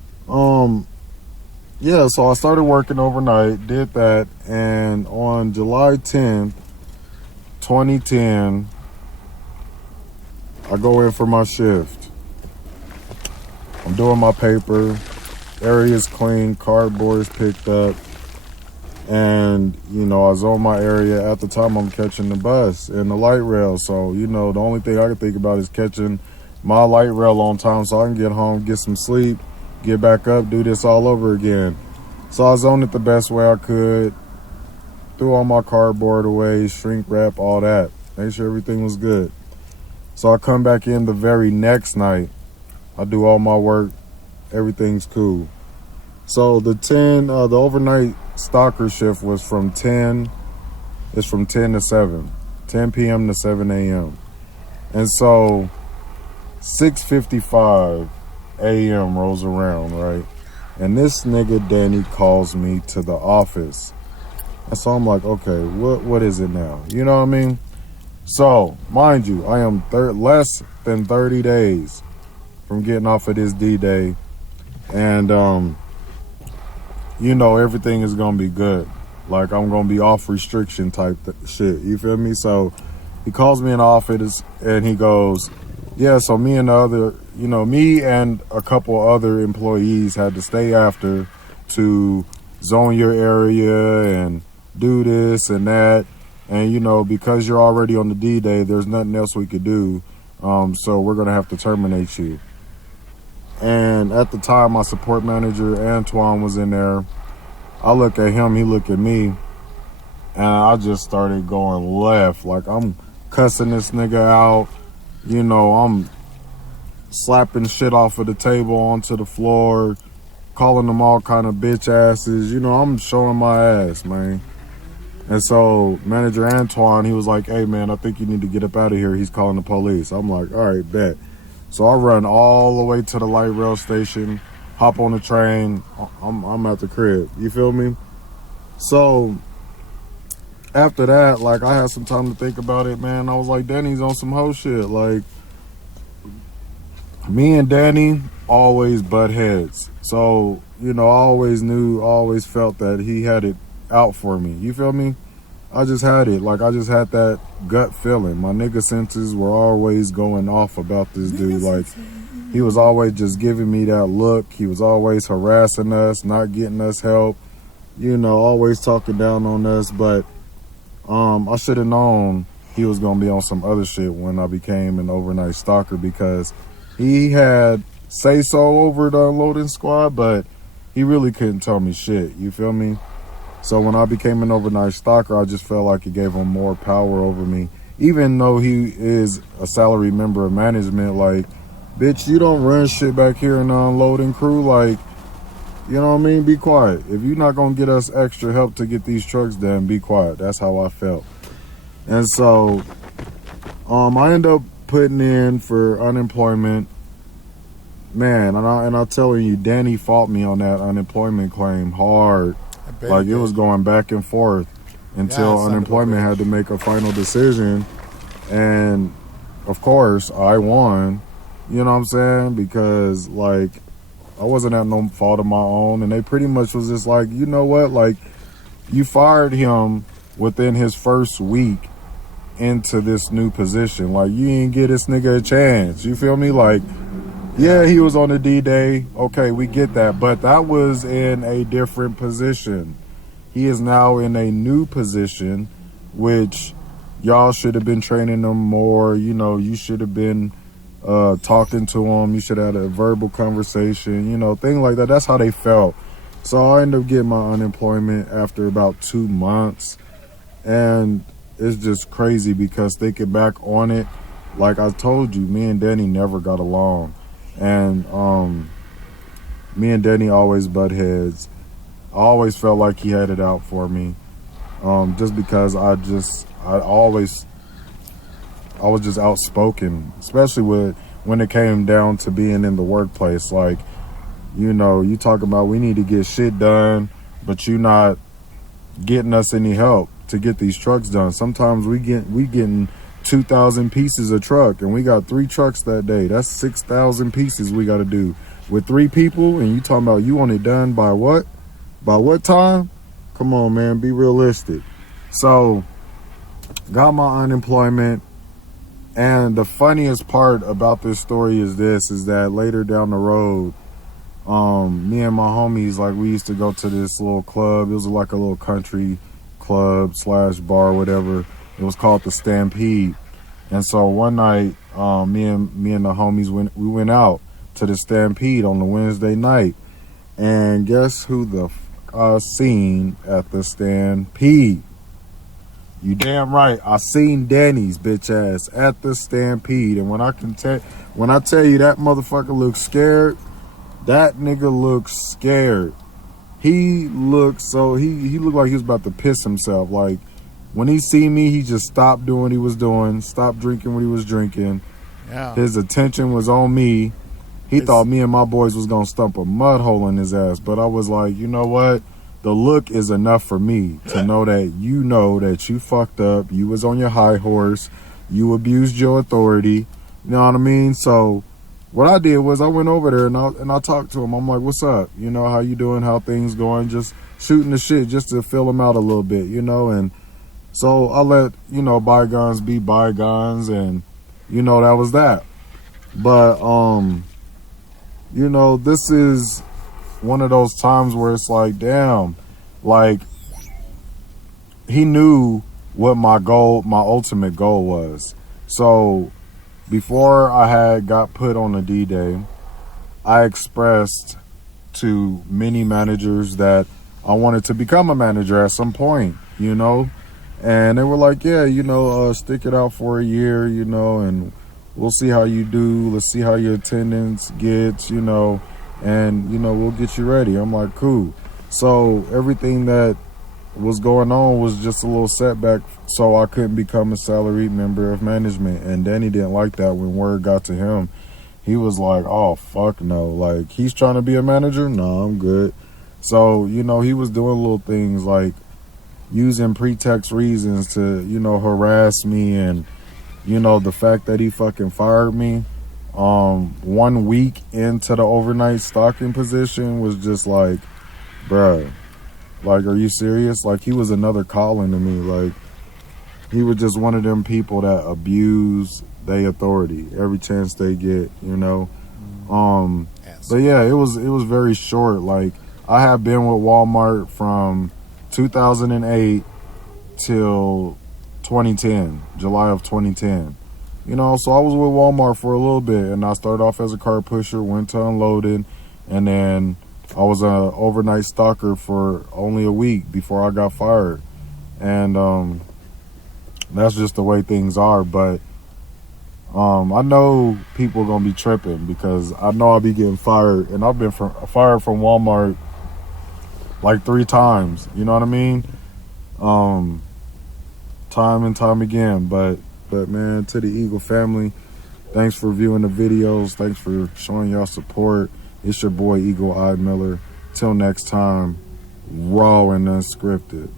Yeah, so I started working overnight, did that, and on July 10th, 2010, I go in for my shift. I'm doing my paper, area's clean, cardboard is picked up, and, I was on my area. At the time, I'm catching the bus and the light rail, so, the only thing I can think about is catching my light rail on time so I can get home, get some sleep, get back up, do this all over again. So I was on it the best way I could, threw all my cardboard away, shrink wrap, all that, make sure everything was good. So I come back in the very next night, I do all my work, everything's cool. So the overnight stalker shift was from 10 to 7, 10 p.m. to 7 a.m. And so 6:55 a.m. rolls around, right? And this nigga Danny calls me to the office. And so I'm like, okay, what is it now? You know what I mean? So, mind you, I am less than 30 days from getting off of this D-Day. And, everything is going to be good. Like, I'm going to be off restriction type shit. You feel me? So, he calls me in the office and he goes, yeah, so me and a couple other employees had to stay after to zone your area and do this and that. And, because you're already on the D-Day, there's nothing else we could do. So we're going to have to terminate you. And at the time, my support manager, Antoine, was in there. I look at him, he look at me, and I just started going left. Like, I'm cussing this nigga out. I'm slapping shit off of the table onto the floor, calling them all kind of bitch asses. I'm showing my ass, man. And so manager Antoine, he was like, hey, man, I think you need to get up out of here. He's calling the police. I'm like, all right, bet. So I run all the way to the light rail station, hop on the train. I'm at the crib. You feel me? So after that, like, I had some time to think about it, man. I was like, Danny's on some hoe shit. Like, me and Danny always butt heads. So, I always felt that he had it out for me. You feel me? I just had it. Like, I just had that gut feeling. My nigga senses were always going off about this dude. Like, he was always just giving me that look. He was always harassing us, not getting us help. Always talking down on us. But I should have known he was going to be on some other shit when I became an overnight stalker, because he had say-so over the unloading squad, but he really couldn't tell me shit. You feel me? So when I became an overnight stalker, I just felt like it gave him more power over me. Even though he is a salary member of management, like, bitch, you don't run shit back here in the unloading crew. Like, you know what I mean? Be quiet. If you're not going to get us extra help to get these trucks done, be quiet. That's how I felt. And so I ended up putting in for unemployment. Man, and I'm telling you, Danny fought me on that unemployment claim hard. Like, it was going back and forth until unemployment had to make a final decision. And, of course, I won. You know what I'm saying? Because, like, I wasn't at no fault of my own. And they pretty much was just like, you know what? Like, you fired him within his first week into this new position. Like, you ain't get this nigga a chance. You feel me? Like, yeah, he was on the D-Day. Okay, we get that. But that was in a different position. He is now in a new position, which y'all should have been training him more. You know, you should have been talking to him. You should have had a verbal conversation, you know, thing like that. That's how they felt. So I ended up getting my unemployment after about 2 months. And it's just crazy because thinking back on it, like I told you, me and Danny never got along. And me and Danny always butt heads. I always felt like he had it out for me. Just because I was just outspoken, especially when it came down to being in the workplace. Like, you know, you talk about we need to get shit done, but you not getting us any help to get these trucks done. Sometimes we getting 2,000 pieces of truck, and we got 3 trucks that day. That's 6,000 pieces we got to do with 3 people, and you talking about you want it done by what? By what time? Come on, man, be realistic. So, got my unemployment, and the funniest part about this story is that later down the road, me and my homies, like, we used to go to this little club. It was like a little country club / bar, whatever. It was called the Stampede. And so one night, me and the homies went out to the Stampede on the Wednesday night. And guess who the I seen at the Stampede? You damn right. I seen Danny's bitch ass at the Stampede. And when I tell you that motherfucker looks scared, that nigga looks scared. He looked he looked like he was about to piss himself. Like, when he seen me, he just stopped doing what he was doing, stopped drinking what he was drinking. Yeah. His attention was on me. He thought me and my boys was gonna stump a mud hole in his ass. But I was like, you know what? The look is enough for me to know that you fucked up. You was on your high horse. You abused your authority. You know what I mean? So what I did was I went over there and I talked to him. I'm like, what's up? You know, how you doing? How things going? Just shooting the shit just to fill him out a little bit, you know? And so I let, you know, bygones be bygones, and, you know, that was that. But, you know, this is one of those times where it's like, damn, like, he knew what my ultimate goal was. So before I got put on the D-Day, I expressed to many managers that I wanted to become a manager at some point, you know? And they were like, yeah, you know, stick it out for a year, you know, and we'll see how you do. Let's see how your attendance gets, you know, and, you know, we'll get you ready. I'm like, cool. So everything that was going on was just a little setback, so I couldn't become a salaried member of management. And Danny didn't like that. When word got to him, he was like, oh, fuck no. Like, he's trying to be a manager? No, I'm good. So, you know, he was doing little things like using pretext reasons to, you know, harass me. And, you know, the fact that he fucking fired me 1 week into the overnight stocking position was just like, bruh, like, are you serious? Like, he was another calling to me. Like, he was just one of them people that abuse their authority every chance they get, you know? Yes. But yeah, it was very short. Like, I have been with Walmart from 2008 till 2010, July of 2010. You know, so I was with Walmart for a little bit, and I started off as a car pusher, went to unloading, and then I was an overnight stalker for only a week before I got fired. And that's just the way things are. But I know people are going to be tripping because I know I'll be getting fired, and I've been fired from Walmart like 3 times. You know what I mean? Time and time again. But man, to the Eagle family, thanks for viewing the videos. Thanks for showing y'all support. It's your boy Eagle Eye Miller. Till next time, raw and unscripted.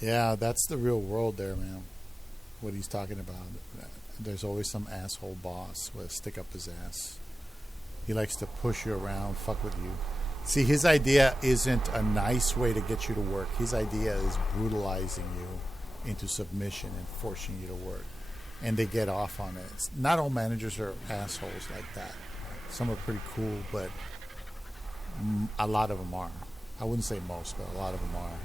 Yeah, that's the real world there, man. what he's talking about. There's always some asshole boss with a stick up his ass. He likes to push you around, fuck with you. See, his idea isn't a nice way to get you to work. His idea is brutalizing you into submission and forcing you to work. And they get off on it. Not all managers are assholes like that. Some are pretty cool, but a lot of them are. I wouldn't say most, but a lot of them are.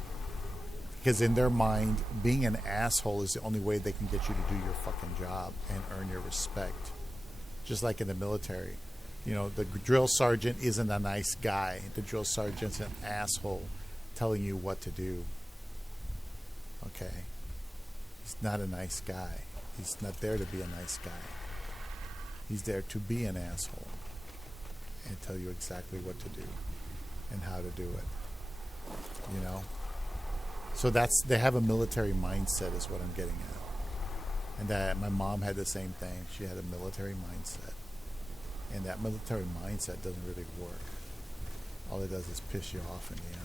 Because in their mind, being an asshole is the only way they can get you to do your fucking job and earn your respect. Just like in the military. You know, the drill sergeant isn't a nice guy. The drill sergeant's an asshole telling you what to do. Okay? He's not a nice guy. He's not there to be a nice guy. He's there to be an asshole and tell you exactly what to do and how to do it. You know? So they have a military mindset is what I'm getting at. And that my mom had the same thing. She had a military mindset. And that military mindset doesn't really work. All it does is piss you off in the end.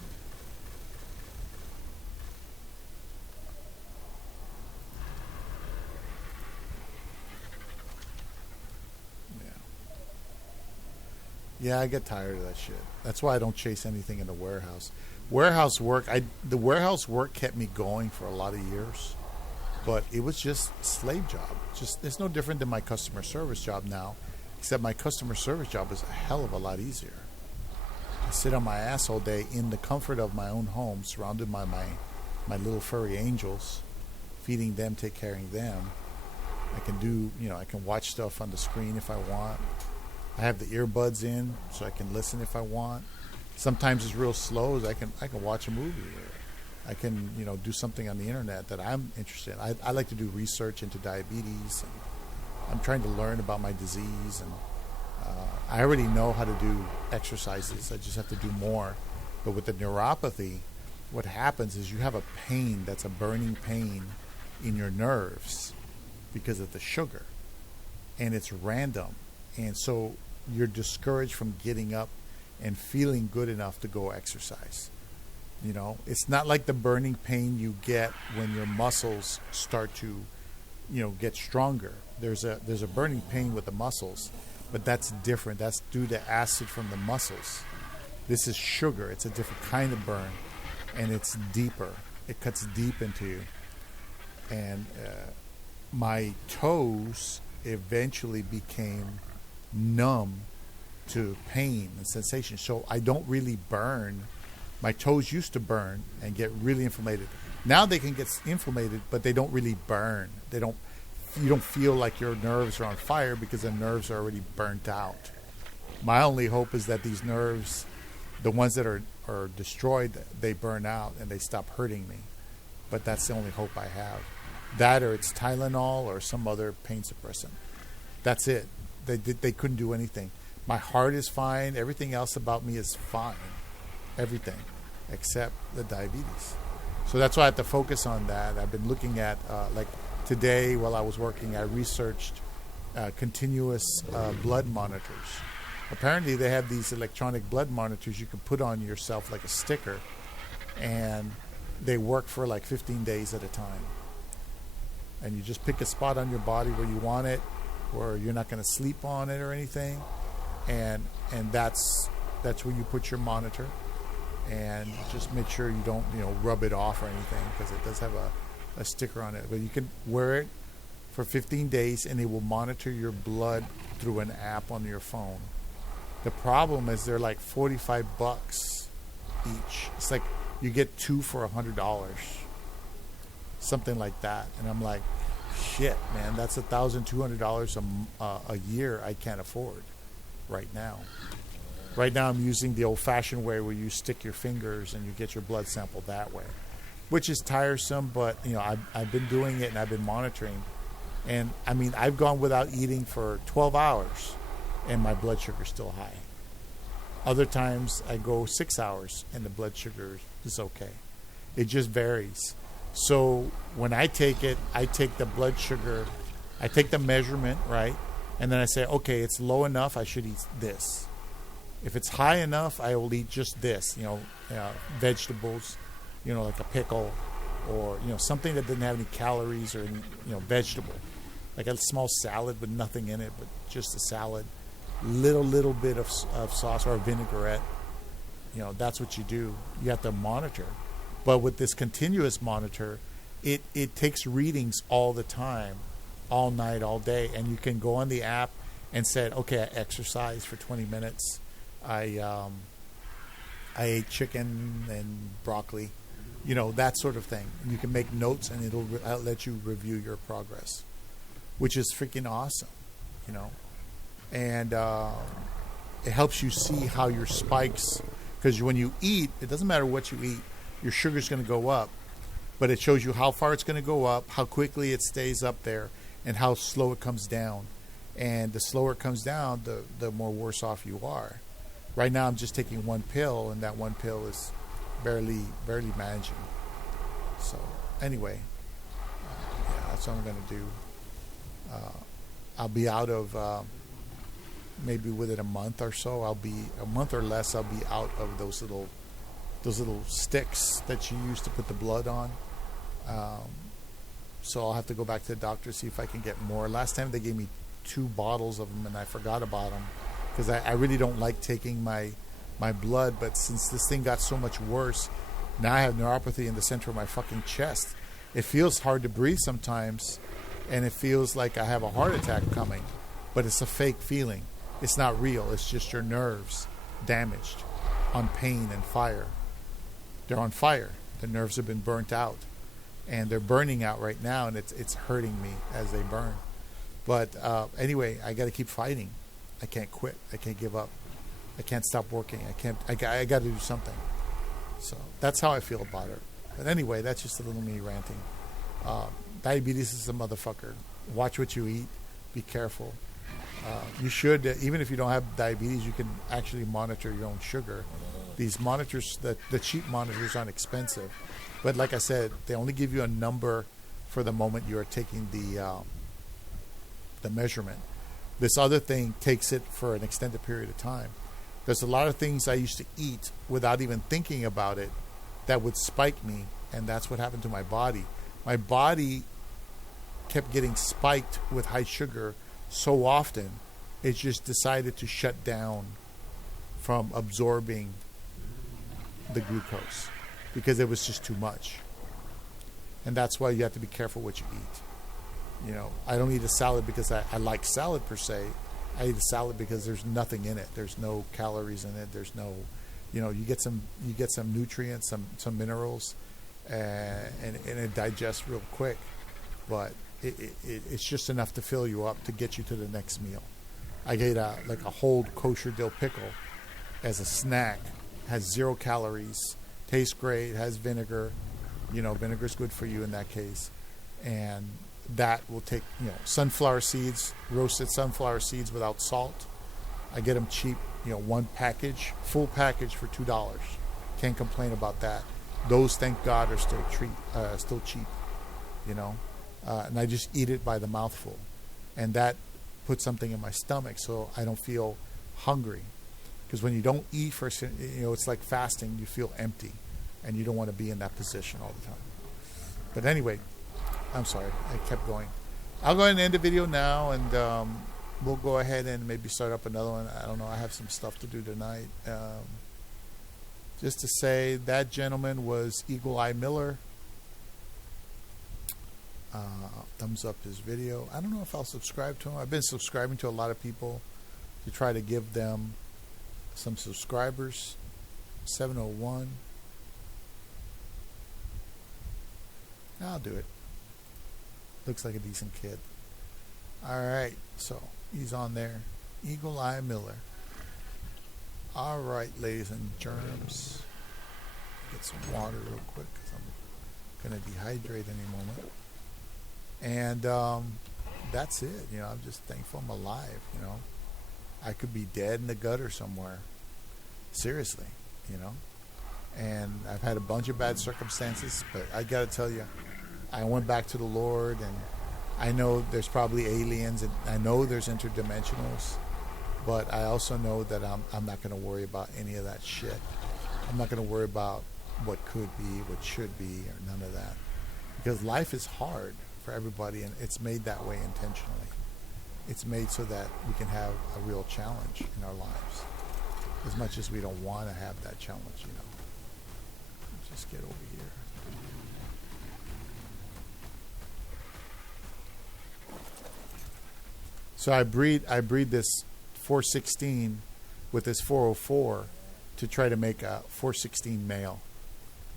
Yeah, I get tired of that shit. That's why I don't chase anything in the warehouse. The warehouse work kept me going for a lot of years, but it was just a slave job. It's no different than my customer service job now, except my customer service job is a hell of a lot easier. I sit on my ass all day in the comfort of my own home, surrounded by my little furry angels, feeding them, take care of them. I can watch stuff on the screen if I want. I have the earbuds in so I can listen if I want. Sometimes it's real slow. I can watch a movie. Or I can do something on the internet that I'm interested in. I like to do research into diabetes. And I'm trying to learn about my disease. And I already know how to do exercises. I just have to do more. But with the neuropathy, what happens is you have a pain that's a burning pain in your nerves because of the sugar. And it's random. And so you're discouraged from getting up and feeling good enough to go exercise. It's not like the burning pain you get when your muscles start to, get stronger. There's a burning pain with the muscles, but that's different. That's due to acid from the muscles. This is sugar. It's a different kind of burn, and it's deeper. It cuts deep into you. And my toes eventually became numb to pain and sensation, so I don't really burn. My toes used to burn and get really inflamed. Now they can get inflamed, but they don't really burn. You don't feel like your nerves are on fire because the nerves are already burnt out. My only hope is that these nerves, the ones that are destroyed, they burn out and they stop hurting me. But that's the only hope I have. That, or it's Tylenol or some other pain suppressant. That's it. They couldn't do anything. My heart is fine. Everything else about me is fine. Everything except the diabetes. So that's why I have to focus on that. I've been looking at, like today while I was working, I researched continuous blood monitors. Apparently they have these electronic blood monitors you can put on yourself like a sticker, and they work for like 15 days at a time. And you just pick a spot on your body where you want it, where you're not going to sleep on it or anything, and that's where you put your monitor, and just make sure you don't rub it off or anything, because it does have a sticker on it. But you can wear it for 15 days and it will monitor your blood through an app on your phone. The problem is they're like $45 each. It's like you get two for $100, something like that. And I'm like, shit, man, that's $1,200 a year I can't afford right now. Right now I'm using the old-fashioned way where you stick your fingers and you get your blood sample that way, which is tiresome, but I've been doing it and I've been monitoring. And I mean, I've gone without eating for 12 hours and my blood sugar is still high. Other times I go 6 hours and the blood sugar is okay. It just varies. So when I take it, I take the blood sugar, I take the measurement, right? And then I say, okay, it's low enough, I should eat this. If it's high enough, I will eat just this, vegetables, like a pickle, or something that didn't have any calories or any vegetable, like a small salad with nothing in it but just a salad, little bit of sauce or a vinaigrette. That's what you do. You have to monitor. But with this continuous monitor, it takes readings all the time, all night, all day, and you can go on the app and say, okay, I exercised for 20 minutes. I ate chicken and broccoli, that sort of thing. You can make notes, and it'll let you review your progress, which is freaking awesome, And it helps you see how your spikes, because when you eat, it doesn't matter what you eat, your sugar's going to go up, but it shows you how far it's going to go up, how quickly it stays up there, and how slow it comes down. And the slower it comes down, the more worse off you are. Right now, I'm just taking one pill, and that one pill is barely managing. So, anyway, yeah, that's what I'm going to do. I'll be out of, maybe within a month or so, a month or less, I'll be out of those little sticks that you use to put the blood on. So I'll have to go back to the doctor, see if I can get more. Last time they gave me 2 bottles of them, and I forgot about them, because I really don't like taking my blood. But since this thing got so much worse, now I have neuropathy in the center of my fucking chest. It feels hard to breathe sometimes, and it feels like I have a heart attack coming, but it's a fake feeling. It's not real. It's just your nerves damaged, on pain and fire. They're on fire. The nerves have been burnt out, and they're burning out right now, and it's hurting me as they burn. But anyway, I got to keep fighting. I can't quit. I can't give up. I can't stop working. I got to do something. So that's how I feel about it. But anyway, that's just a little me ranting. Diabetes is a motherfucker. Watch what you eat. Be careful. You should, even if you don't have diabetes, you can actually monitor your own sugar. These monitors, the cheap monitors, aren't expensive. But like I said, they only give you a number for the moment you are taking the measurement. This other thing takes it for an extended period of time. There's a lot of things I used to eat without even thinking about it that would spike me, and that's what happened to my body. My body kept getting spiked with high sugar so often, it just decided to shut down from absorbing the glucose because it was just too much. And that's why you have to be careful what you eat. I don't eat a salad because I like salad per se. I eat a salad because there's nothing in it. There's no calories in it. There's no, you get some nutrients, some minerals, and it digests real quick. But it's just enough to fill you up to get you to the next meal. I ate a whole kosher dill pickle as a snack. Has 0 calories, tastes great, has vinegar. Vinegar's good for you in that case. And that will take, sunflower seeds, roasted sunflower seeds without salt. I get them cheap, one package, full package for $2. Can't complain about that. Those, thank God, are still cheap, and I just eat it by the mouthful. And that puts something in my stomach so I don't feel hungry. Because when you don't eat first, it's like fasting. You feel empty, and you don't want to be in that position all the time. But anyway, I'm sorry. I kept going. I'll go ahead and end the video now, and we'll go ahead and maybe start up another one. I don't know. I have some stuff to do tonight. Just to say, that gentleman was Eagle Eye Miller. Thumbs up his video. I don't know if I'll subscribe to him. I've been subscribing to a lot of people to try to give them some subscribers. 701. I'll do it. Looks like a decent kid. Alright, so he's on there. Eagle Eye Miller. Alright, ladies and germs. Get some water real quick because I'm going to dehydrate any moment. And that's it. I'm just thankful I'm alive. I could be dead in the gutter somewhere. Seriously, And I've had a bunch of bad circumstances, but I got to tell you, I went back to the Lord, and I know there's probably aliens, and I know there's interdimensionals, but I also know that I'm not going to worry about any of that shit. I'm not going to worry about what could be, what should be, or none of that. because life is hard for everybody, and it's made that way intentionally. It's made so that we can have a real challenge in our lives, as much as we don't want to have that challenge, you know. Just get over here. So I breed this 416 with this 404 to try to make a 416 male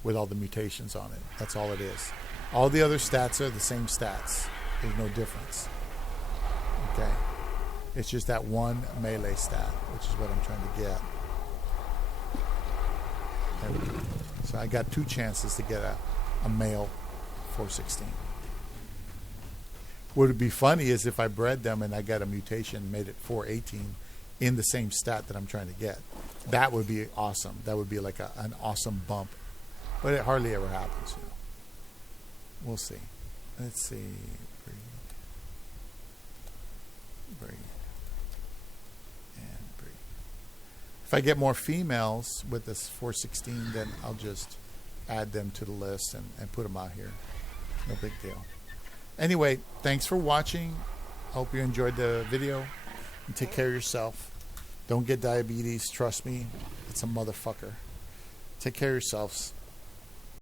with all the mutations on it. That's all it is. All the other stats are the same stats. There's no difference. Okay. It's just that one melee stat, which is what I'm trying to get. There we go. So I got 2 chances to get a male 416. What would be funny is if I bred them and I got a mutation, made it 418 in the same stat that I'm trying to get. That would be awesome. That would be like an awesome bump. But it hardly ever happens. You know. We'll see. Let's see. Breed. And breed. If I get more females with this 416, then I'll just add them to the list and put them out here. No big deal. Anyway, thanks for watching. Hope you enjoyed the video. And take care of yourself. Don't get diabetes. Trust me, it's a motherfucker. Take care of yourselves.